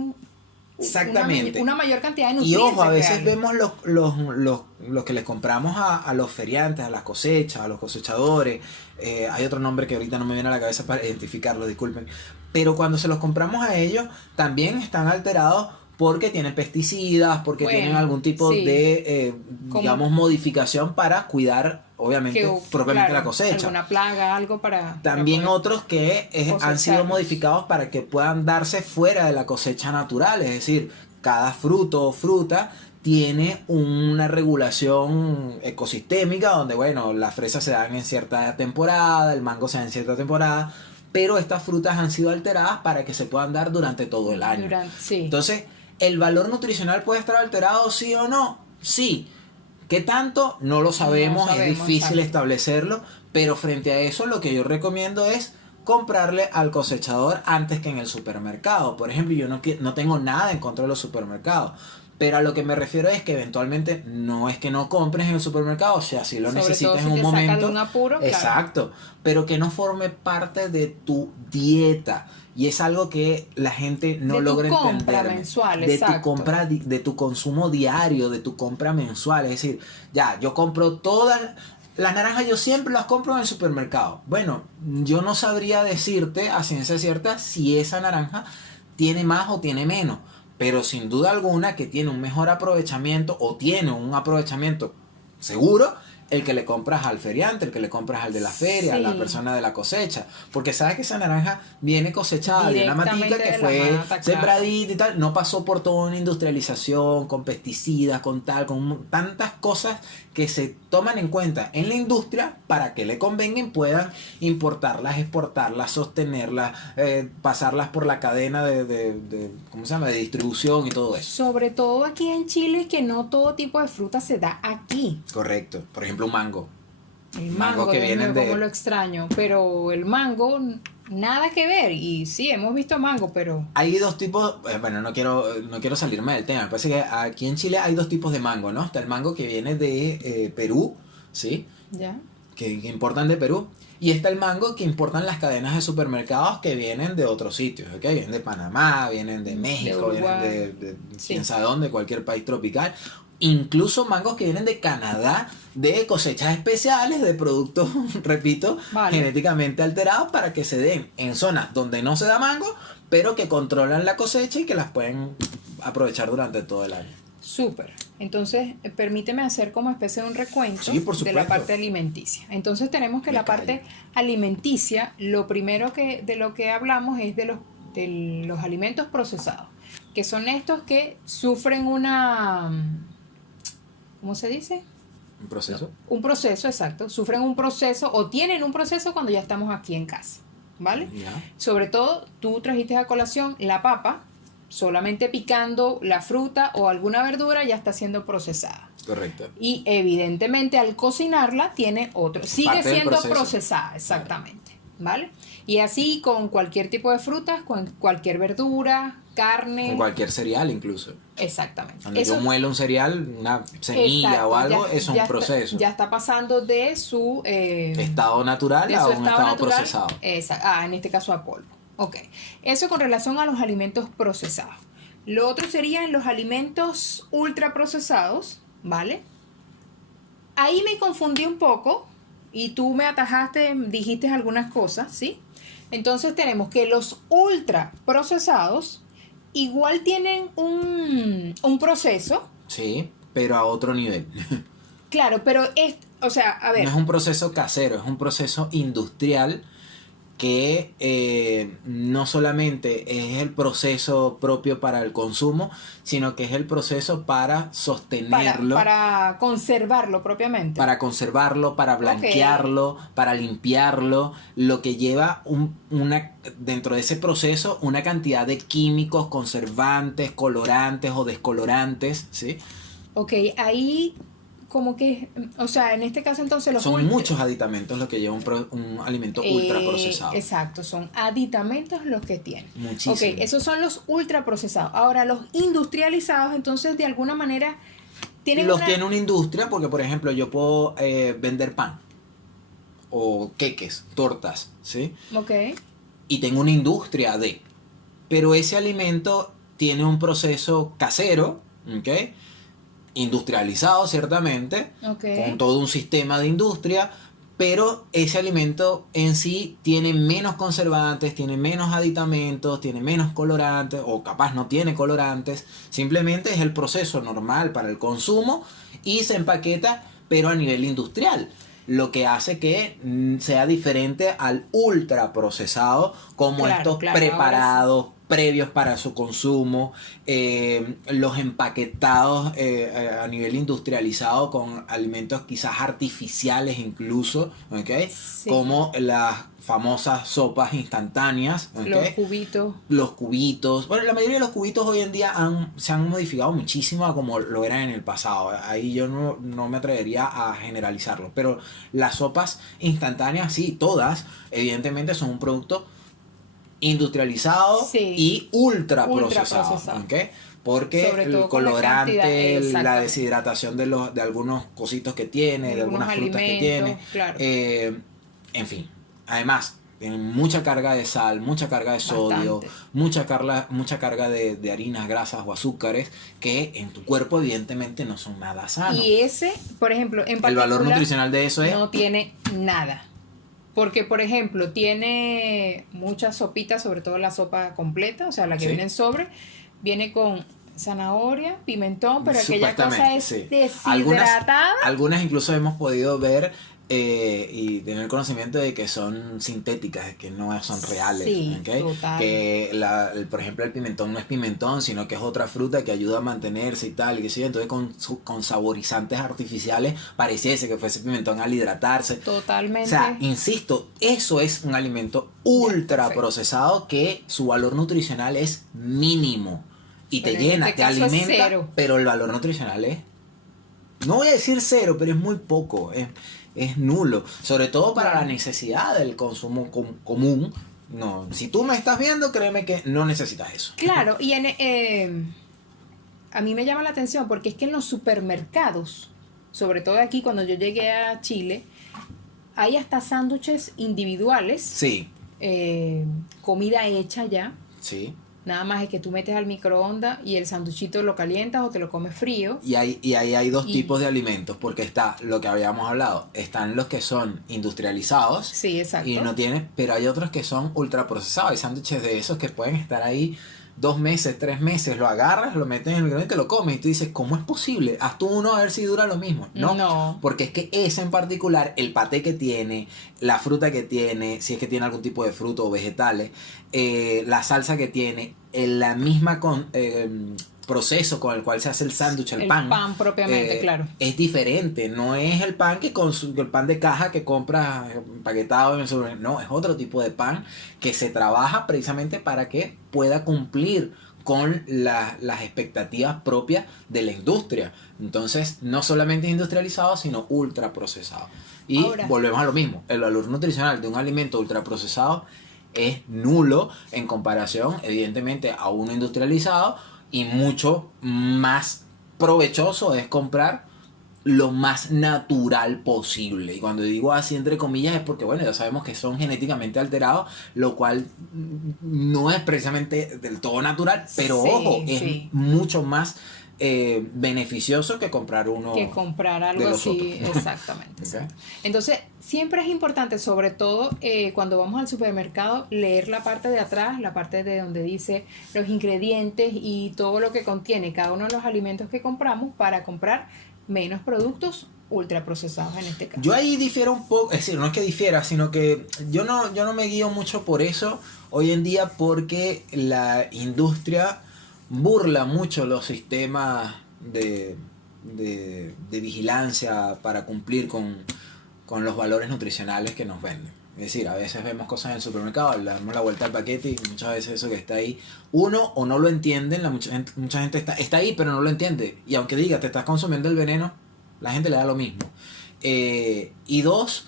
Exactamente. una mayor cantidad de Y nutrientes. ojo, a veces reales. vemos los que les compramos a los feriantes, a las cosechas, a los cosechadores. Hay otro nombre que ahorita no me viene a la cabeza para identificarlo, disculpen. Pero cuando se los compramos a ellos, también están alterados porque tienen pesticidas, porque tienen algún tipo de, digamos, modificación para cuidar, obviamente, propiamente la cosecha. Alguna plaga, algo para... También para otros que han sido modificados para que puedan darse fuera de la cosecha natural, es decir, cada fruto o fruta tiene una regulación ecosistémica donde, bueno, las fresas se dan en cierta temporada, el mango se da en cierta temporada, pero estas frutas han sido alteradas para que se puedan dar durante todo el año. Entonces, ¿el valor nutricional puede estar alterado sí o no? Sí. ¿Qué tanto? No lo sabemos, es difícil establecerlo, pero frente a eso lo que yo recomiendo es comprarle al cosechador antes que en el supermercado. Por ejemplo, yo no tengo nada en contra de los supermercados, pero a lo que me refiero es que eventualmente no es que no compres en el supermercado, o sea, si lo necesitas en un momento, de un apuro, exacto, pero que no forme parte de tu dieta. Y es algo que la gente no logra entender. Mensual, de tu compra, de tu consumo diario, de tu compra mensual. Es decir, ya, yo compro todas las naranjas, yo siempre las compro en el supermercado. Bueno, yo no sabría decirte a ciencia cierta si esa naranja tiene más o tiene menos. Pero sin duda alguna que tiene un mejor aprovechamiento o tiene un aprovechamiento seguro el que le compras al feriante, el que le compras al de la feria, a la persona de la cosecha. Porque sabes que esa naranja viene cosechada de una matica que fue sembradita y tal. No pasó por toda una industrialización con pesticidas, con tantas cosas que se toman en cuenta en la industria para que le convengan, puedan importarlas, exportarlas, sostenerlas, pasarlas por la cadena de ¿cómo se llama? De distribución y todo eso. Sobre todo aquí en Chile, que no todo tipo de fruta se da aquí. Correcto. Por ejemplo, un mango. El mango que viene como lo extraño, pero el mango nada que ver. Y sí, hemos visto mango, pero hay dos tipos, bueno, no quiero salirme del tema. Me parece que aquí en Chile hay dos tipos de mango, ¿no? Está el mango que viene de Perú, ¿sí? Ya. Que importan de Perú. Y está el mango que importan las cadenas de supermercados que vienen de otros sitios, ¿ok? Vienen de Panamá, vienen de México, vienen de quién sabe dónde, cualquier país tropical. Incluso mangos que vienen de Canadá, de cosechas especiales, de productos, repito, genéticamente alterados para que se den en zonas donde no se da mango, pero que controlan la cosecha y que las pueden aprovechar durante todo el año. Súper. Entonces, permíteme hacer como especie de un recuento de la parte alimenticia. Entonces, tenemos que la parte alimenticia, lo primero de lo que hablamos es de los alimentos procesados, que son estos que sufren una... ¿Cómo se dice? ¿Un proceso? Un proceso, exacto. Sufren un proceso o tienen un proceso cuando ya estamos aquí en casa, ¿vale? Yeah. Sobre todo, tú trajiste a colación la papa, solamente picando la fruta o alguna verdura ya está siendo procesada. Correcto. Y evidentemente al cocinarla tiene otro, sigue siendo procesada, exactamente, ¿vale? Y así con cualquier tipo de frutas, con cualquier verdura, carne. Con cualquier cereal incluso. Exactamente. Cuando yo muelo un cereal, una semilla o algo, es un proceso. Ya está pasando de su... estado natural a un estado procesado. En este caso a polvo. Ok, eso con relación a los alimentos procesados. Lo otro serían los alimentos ultraprocesados, ¿vale? Ahí me confundí un poco y tú me atajaste, dijiste algunas cosas, ¿sí? Entonces tenemos que los ultraprocesados igual tienen un proceso. Sí, pero a otro nivel. Claro, pero o sea, a ver. No es un proceso casero, es un proceso industrial que no solamente es el proceso propio para el consumo, sino que es el proceso para sostenerlo. Para conservarlo propiamente. Para conservarlo, para blanquearlo, para limpiarlo, lo que lleva dentro de ese proceso una cantidad de químicos, conservantes, colorantes o descolorantes, ¿sí? Ok, ahí como que, o sea, en este caso entonces son muchos aditamentos los que lleva un alimento ultraprocesado. Exacto, son aditamentos los que tiene. Muchísimo. Ok, esos son los ultraprocesados. Ahora, los industrializados, entonces, de alguna manera, tiene una industria, porque, por ejemplo, yo puedo vender pan o queques, tortas, ¿sí? Ok. Y tengo una industria pero ese alimento tiene un proceso casero, ¿ok? Industrializado ciertamente, con todo un sistema de industria, pero ese alimento en sí tiene menos conservantes, tiene menos aditamentos, tiene menos colorantes, o capaz no tiene colorantes, simplemente es el proceso normal para el consumo y se empaqueta, pero a nivel industrial, lo que hace que sea diferente al ultraprocesado, como estos preparados previos para su consumo, los empaquetados a nivel industrializado con alimentos quizás artificiales incluso, ¿okay? Sí. Como las famosas sopas instantáneas, ¿okay? Los cubitos. Bueno, la mayoría de los cubitos hoy en día se han modificado muchísimo a como lo eran en el pasado. Ahí yo no me atrevería a generalizarlo. Pero las sopas instantáneas, sí, todas, evidentemente son un producto industrializado, sí, y ultra procesado, ¿okay? Porque el colorante, la deshidratación de algunos cositos que tiene, de algunas frutas que tiene, claro. En fin, además tienen mucha carga de sal, mucha carga de sodio, mucha carga de harinas, grasas o azúcares que en tu cuerpo evidentemente no son nada sanos. Y ese, por ejemplo, en particular, el valor nutricional de eso no tiene nada. Porque, por ejemplo, tiene muchas sopitas, sobre todo la sopa completa, o sea, la que viene en sobre, viene con zanahoria, pimentón, pero aquella cosa es deshidratada. Algunas incluso hemos podido ver y tener conocimiento de que son sintéticas, que no son reales. Sí, ¿okay? Que por ejemplo el pimentón no es pimentón, sino que es otra fruta que ayuda a mantenerse y tal, y que sí, entonces con saborizantes artificiales pareciese que fuese pimentón al hidratarse. Totalmente. O sea, insisto, eso es un alimento ultra procesado que su valor nutricional es mínimo y te llena, te alimenta, pero el valor nutricional es, no voy a decir cero, pero es muy poco, es nulo, sobre todo para la necesidad del consumo común. No, si tú me estás viendo, créeme que no necesitas eso. Claro, y a mí me llama la atención porque es que en los supermercados, sobre todo aquí cuando yo llegué a Chile, hay hasta sándwiches individuales. Sí. Comida hecha ya. Sí. Nada más es que tú metes al microondas y el sanduchito lo calientas o te lo comes frío. Y ahí hay dos tipos de alimentos, porque está lo que habíamos hablado, están los que son industrializados. Sí, exacto. Y no tienes, pero hay otros que son ultraprocesados. Hay sándwiches de esos que pueden estar ahí 2 meses, 3 meses, lo agarras, lo metes en el microondas y te lo comes. Y tú dices, ¿cómo es posible? Haz tú uno a ver si dura lo mismo. No. Porque es que ese en particular, el paté que tiene, la fruta que tiene, si es que tiene algún tipo de fruto o vegetales, la salsa que tiene, la misma proceso con el cual se hace el sándwich, el pan. El pan propiamente, claro. Es diferente, no es el pan el pan de caja que compras empaquetado en el supermercado. No, es otro tipo de pan que se trabaja precisamente para que pueda cumplir con las expectativas propias de la industria. Entonces, no solamente es industrializado, sino ultraprocesado. Y ahora, volvemos a lo mismo, el valor nutricional de un alimento ultraprocesado es nulo en comparación, evidentemente, a uno industrializado, y mucho más provechoso es comprar lo más natural posible. Y cuando digo así entre comillas es porque, bueno, ya sabemos que son genéticamente alterados, lo cual no es precisamente del todo natural, pero Sí, ojo, es sí. mucho más beneficioso que comprar uno Que comprar algo de los así, otros. exactamente. Ok. Exacto. Entonces, siempre es importante, sobre todo cuando vamos al supermercado, leer la parte de atrás, la parte de donde dice los ingredientes y todo lo que contiene cada uno de los alimentos que compramos para comprar menos productos ultraprocesados en este caso. Yo ahí difiero un poco, es decir, no es que difiera, sino que yo no me guío mucho por eso hoy en día porque la industria burla mucho los sistemas de vigilancia para cumplir con los valores nutricionales que nos venden. Es decir, a veces vemos cosas en el supermercado, le damos la vuelta al paquete y muchas veces eso que está ahí, uno, o no lo entienden, mucha gente está ahí pero no lo entiende. Y aunque diga, te estás consumiendo el veneno, la gente le da lo mismo. Y dos,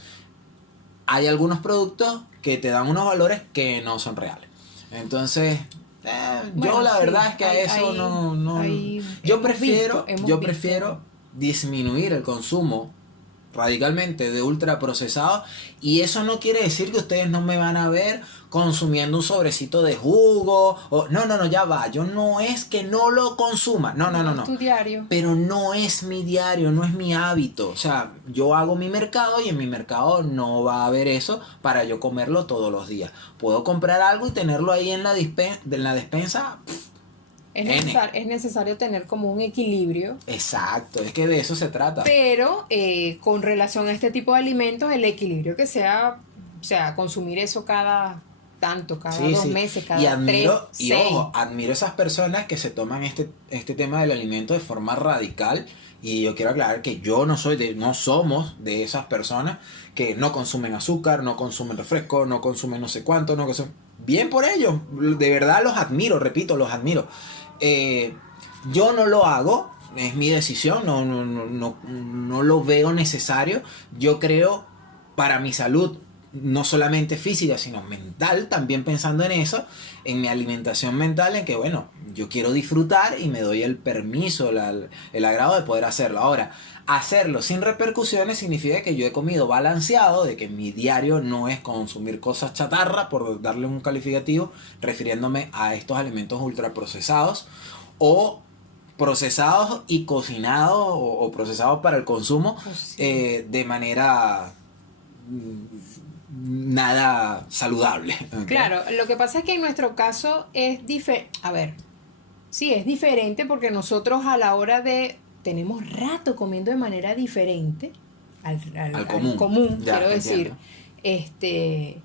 hay algunos productos que te dan unos valores que no son reales. Entonces, Bueno, yo la sí, verdad es que a eso no yo prefiero disminuir el consumo radicalmente de ultraprocesados, y eso no quiere decir que ustedes no me van a ver consumiendo un sobrecito de jugo o no, ya va, yo no es que no lo consuma, no, Es tu diario. pero no es mi diario, no es mi hábito. O sea, yo hago mi mercado y en mi mercado no va a haber eso para yo comerlo todos los días. Puedo comprar algo y tenerlo ahí en la despensa. Es necesario tener como un equilibrio, Exacto, es que de eso se trata. pero con relación a este tipo de alimentos, el equilibrio que sea, o sea, consumir eso cada tanto, cada Sí, 2 sí. meses, cada Y admiro, 3, y 6. ojo, admiro esas personas que se toman este tema del alimento de forma radical. Y yo quiero aclarar que yo no somos de esas personas que no consumen azúcar, no consumen refresco, no consumen no sé cuánto, no consumen. Bien por ellos, de verdad los admiro, repito, los admiro. Yo no lo hago, es mi decisión, no lo veo necesario. Yo creo, para mi salud, no solamente física, sino mental, también pensando en eso, en mi alimentación mental, en que bueno, yo quiero disfrutar y me doy el permiso, el agrado de poder hacerlo. Ahora, hacerlo sin repercusiones significa que yo he comido balanceado, de que mi diario no es consumir cosas chatarra, por darle un calificativo, refiriéndome a estos alimentos ultraprocesados o procesados y cocinados o procesados para el consumo de manera nada saludable. ¿Okay? Claro, lo que pasa es que en nuestro caso es diferente. A ver, sí, es diferente porque nosotros a la hora de. Tenemos rato comiendo de manera diferente al común, Ya, quiero decir. Entiendo.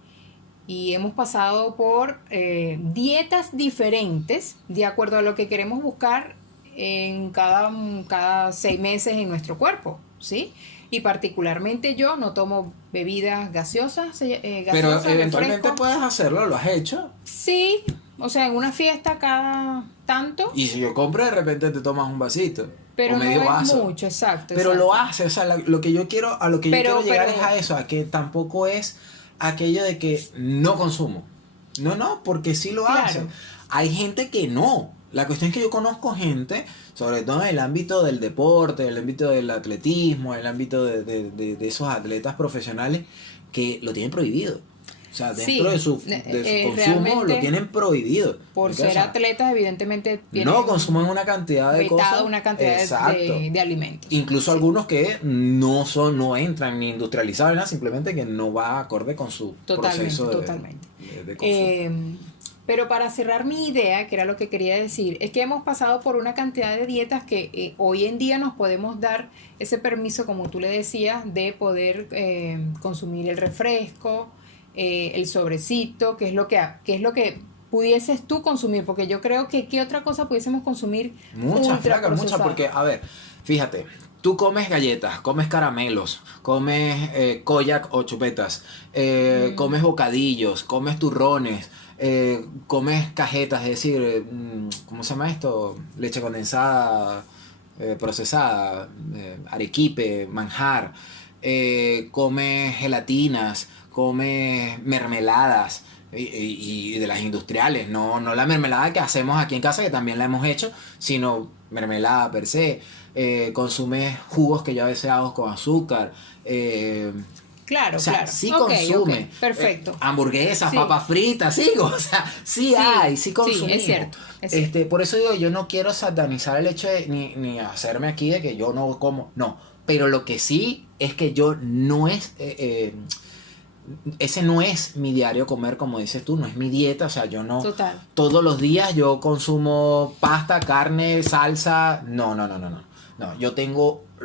Y hemos pasado por dietas diferentes de acuerdo a lo que queremos buscar en cada 6 meses en nuestro cuerpo, ¿sí? Y particularmente yo no tomo bebidas gaseosas. Pero eventualmente refresco. puedes hacerlo, lo has hecho. Sí, o sea, en una fiesta cada tanto, Y si yo compro, de repente te tomas un vasito. pero o medio no es vaso. mucho, exacto. Pero exacto. lo haces, o sea, lo que yo quiero, a lo que yo Pero- quiero llegar pero- es a eso, a que tampoco es aquello de que no consumo. No, porque sí lo Claro. hacen. Hay gente que no. La cuestión es que yo conozco gente, sobre todo en el ámbito del deporte, en el ámbito del atletismo, en el ámbito de esos atletas profesionales, que lo tienen prohibido. O sea, dentro Sí, de su consumo realmente, lo tienen prohibido. Por O ser sea, atletas, evidentemente tienen no consumen una cantidad de vetado cosas. una cantidad Exacto. de alimentos. Incluso algunos que no entran ni industrializados ni nada, simplemente que no va acorde con su Totalmente, proceso totalmente. de consumo. Pero para cerrar mi idea, que era lo que quería decir, es que hemos pasado por una cantidad de dietas que hoy en día nos podemos dar ese permiso, como tú le decías, de poder consumir el refresco, el sobrecito, que es lo que pudieses tú consumir, porque yo creo que ¿qué otra cosa pudiésemos consumir? Muchas, flaca, muchas, ultraprocesada? porque, a ver, fíjate, tú comes galletas, comes caramelos, comes koyak o chupetas, comes bocadillos, comes turrones, comes cajetas, es decir, ¿cómo se llama esto? Leche condensada, procesada, arequipe, manjar, comes gelatinas, comes mermeladas, y de las industriales, no la mermelada que hacemos aquí en casa, que también la hemos hecho, sino mermelada per se. Consumes jugos que yo a veces hago con azúcar. Claro, O sea, claro. sí Ok, consume. ok, perfecto. Hamburguesas, Sí. papas fritas, sí, o sea, sí hay, sí consumimos. es cierto, es cierto. Por eso digo, yo no quiero satanizar el hecho de ni hacerme aquí de que yo no como, no. Pero lo que sí es que yo no es, ese no es mi diario comer, como dices tú, no es mi dieta, o sea, yo no, Total. todos los días yo consumo pasta, carne, salsa, no,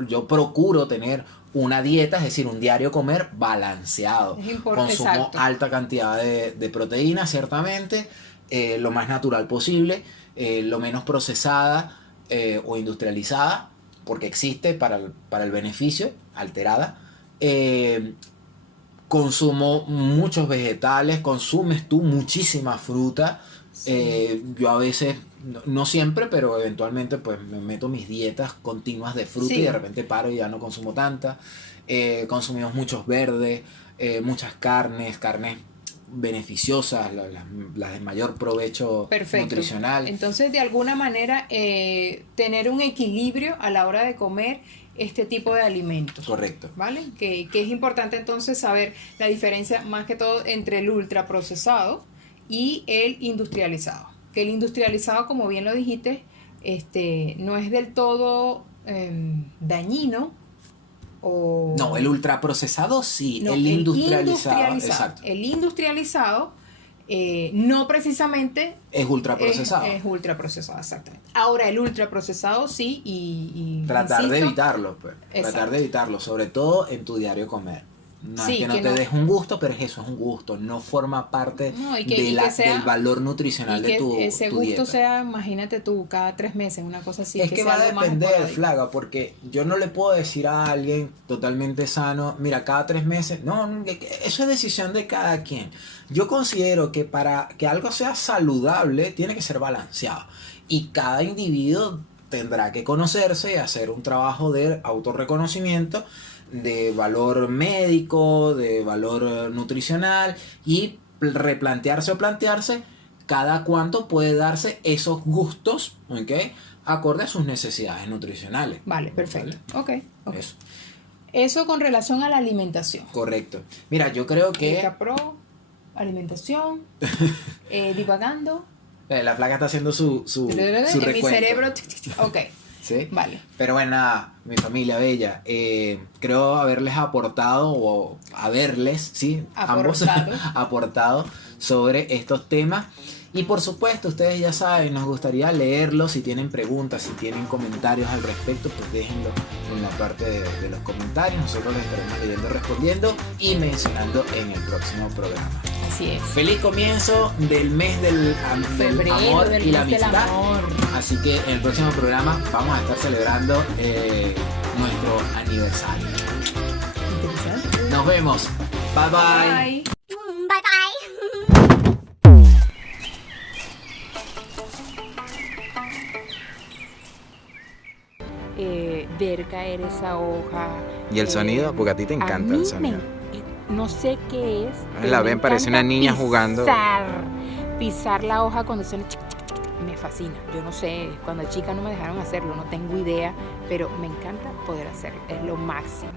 yo procuro tener una dieta, es decir, un diario comer balanceado. Consumo Exacto. alta cantidad de proteínas, ciertamente, lo más natural posible, lo menos procesada o industrializada, porque existe para el beneficio, alterada. Consumo muchos vegetales, consumes tú muchísima fruta. Yo a veces, no siempre, pero eventualmente pues me meto mis dietas continuas de fruta y de repente paro y ya no consumo tanta. Consumimos muchos verdes, muchas carnes beneficiosas, las de mayor provecho nutricional. Entonces, de alguna manera, tener un equilibrio a la hora de comer este tipo de alimentos. Correcto. ¿Vale? Que es importante entonces saber la diferencia más que todo entre el ultraprocesado y el industrializado. Que el industrializado, como bien lo dijiste, no es del todo dañino. No, el ultraprocesado sí, No, el industrializado. Exacto. El industrializado no precisamente es ultraprocesado. Es ultraprocesado, exactamente. Ahora, el ultraprocesado sí y tratar insisto, de evitarlo, pues. Exacto. Tratar de evitarlo, sobre todo en tu diario comer. No Sí, es que no que te no- des un gusto, pero es eso, es un gusto. No forma parte No, y que sea- del valor nutricional y de que tu ese tu gusto dieta. sea, imagínate tú, cada 3 meses, una cosa así. Es que sea va a algo más depender, esporádico. Flaga, porque yo no le puedo decir a alguien totalmente sano, mira, cada 3 meses, no, que eso es decisión de cada quien. Yo considero que para que algo sea saludable, tiene que ser balanceado. Y cada individuo tendrá que conocerse y hacer un trabajo de autorreconocimiento, de valor médico, de valor nutricional, y replantearse o plantearse cada cuánto puede darse esos gustos, ¿ok? Acorde a sus necesidades nutricionales. Vale, perfecto. ¿Vale? Ok. Eso, Eso con relación a la alimentación. correcto. Mira, yo creo que Capro, alimentación, divagando. la Flaca está haciendo su en mi recuento. cerebro. Ok, ¿Sí? vale. Pero bueno, nada, mi familia bella, creo haberles aportado o haberles, sí, ambos Aportado. aportado sobre estos temas. Y por supuesto, ustedes ya saben, nos gustaría leerlos. Si tienen preguntas, si tienen comentarios al respecto, pues déjenlo en la parte de los comentarios. Nosotros les estaremos leyendo, respondiendo y mencionando en el próximo programa. Así es. Feliz comienzo del mes del Febrero, amor del y la mes del amistad. amor. Así que en el próximo programa vamos a estar celebrando nuestro aniversario. Interesante. Nos vemos. Bye bye. Bye. Bye bye. Ver caer esa hoja. ¿Y el sonido? Porque a ti te encanta mí el sonido. no sé qué es. pero La me ven, parece encanta una niña jugando. Pisar la hoja cuando suena chic, chic, chic, chic, me fascina. Yo no sé, cuando chica no me dejaron hacerlo, no tengo idea, pero me encanta poder hacerlo, es lo máximo.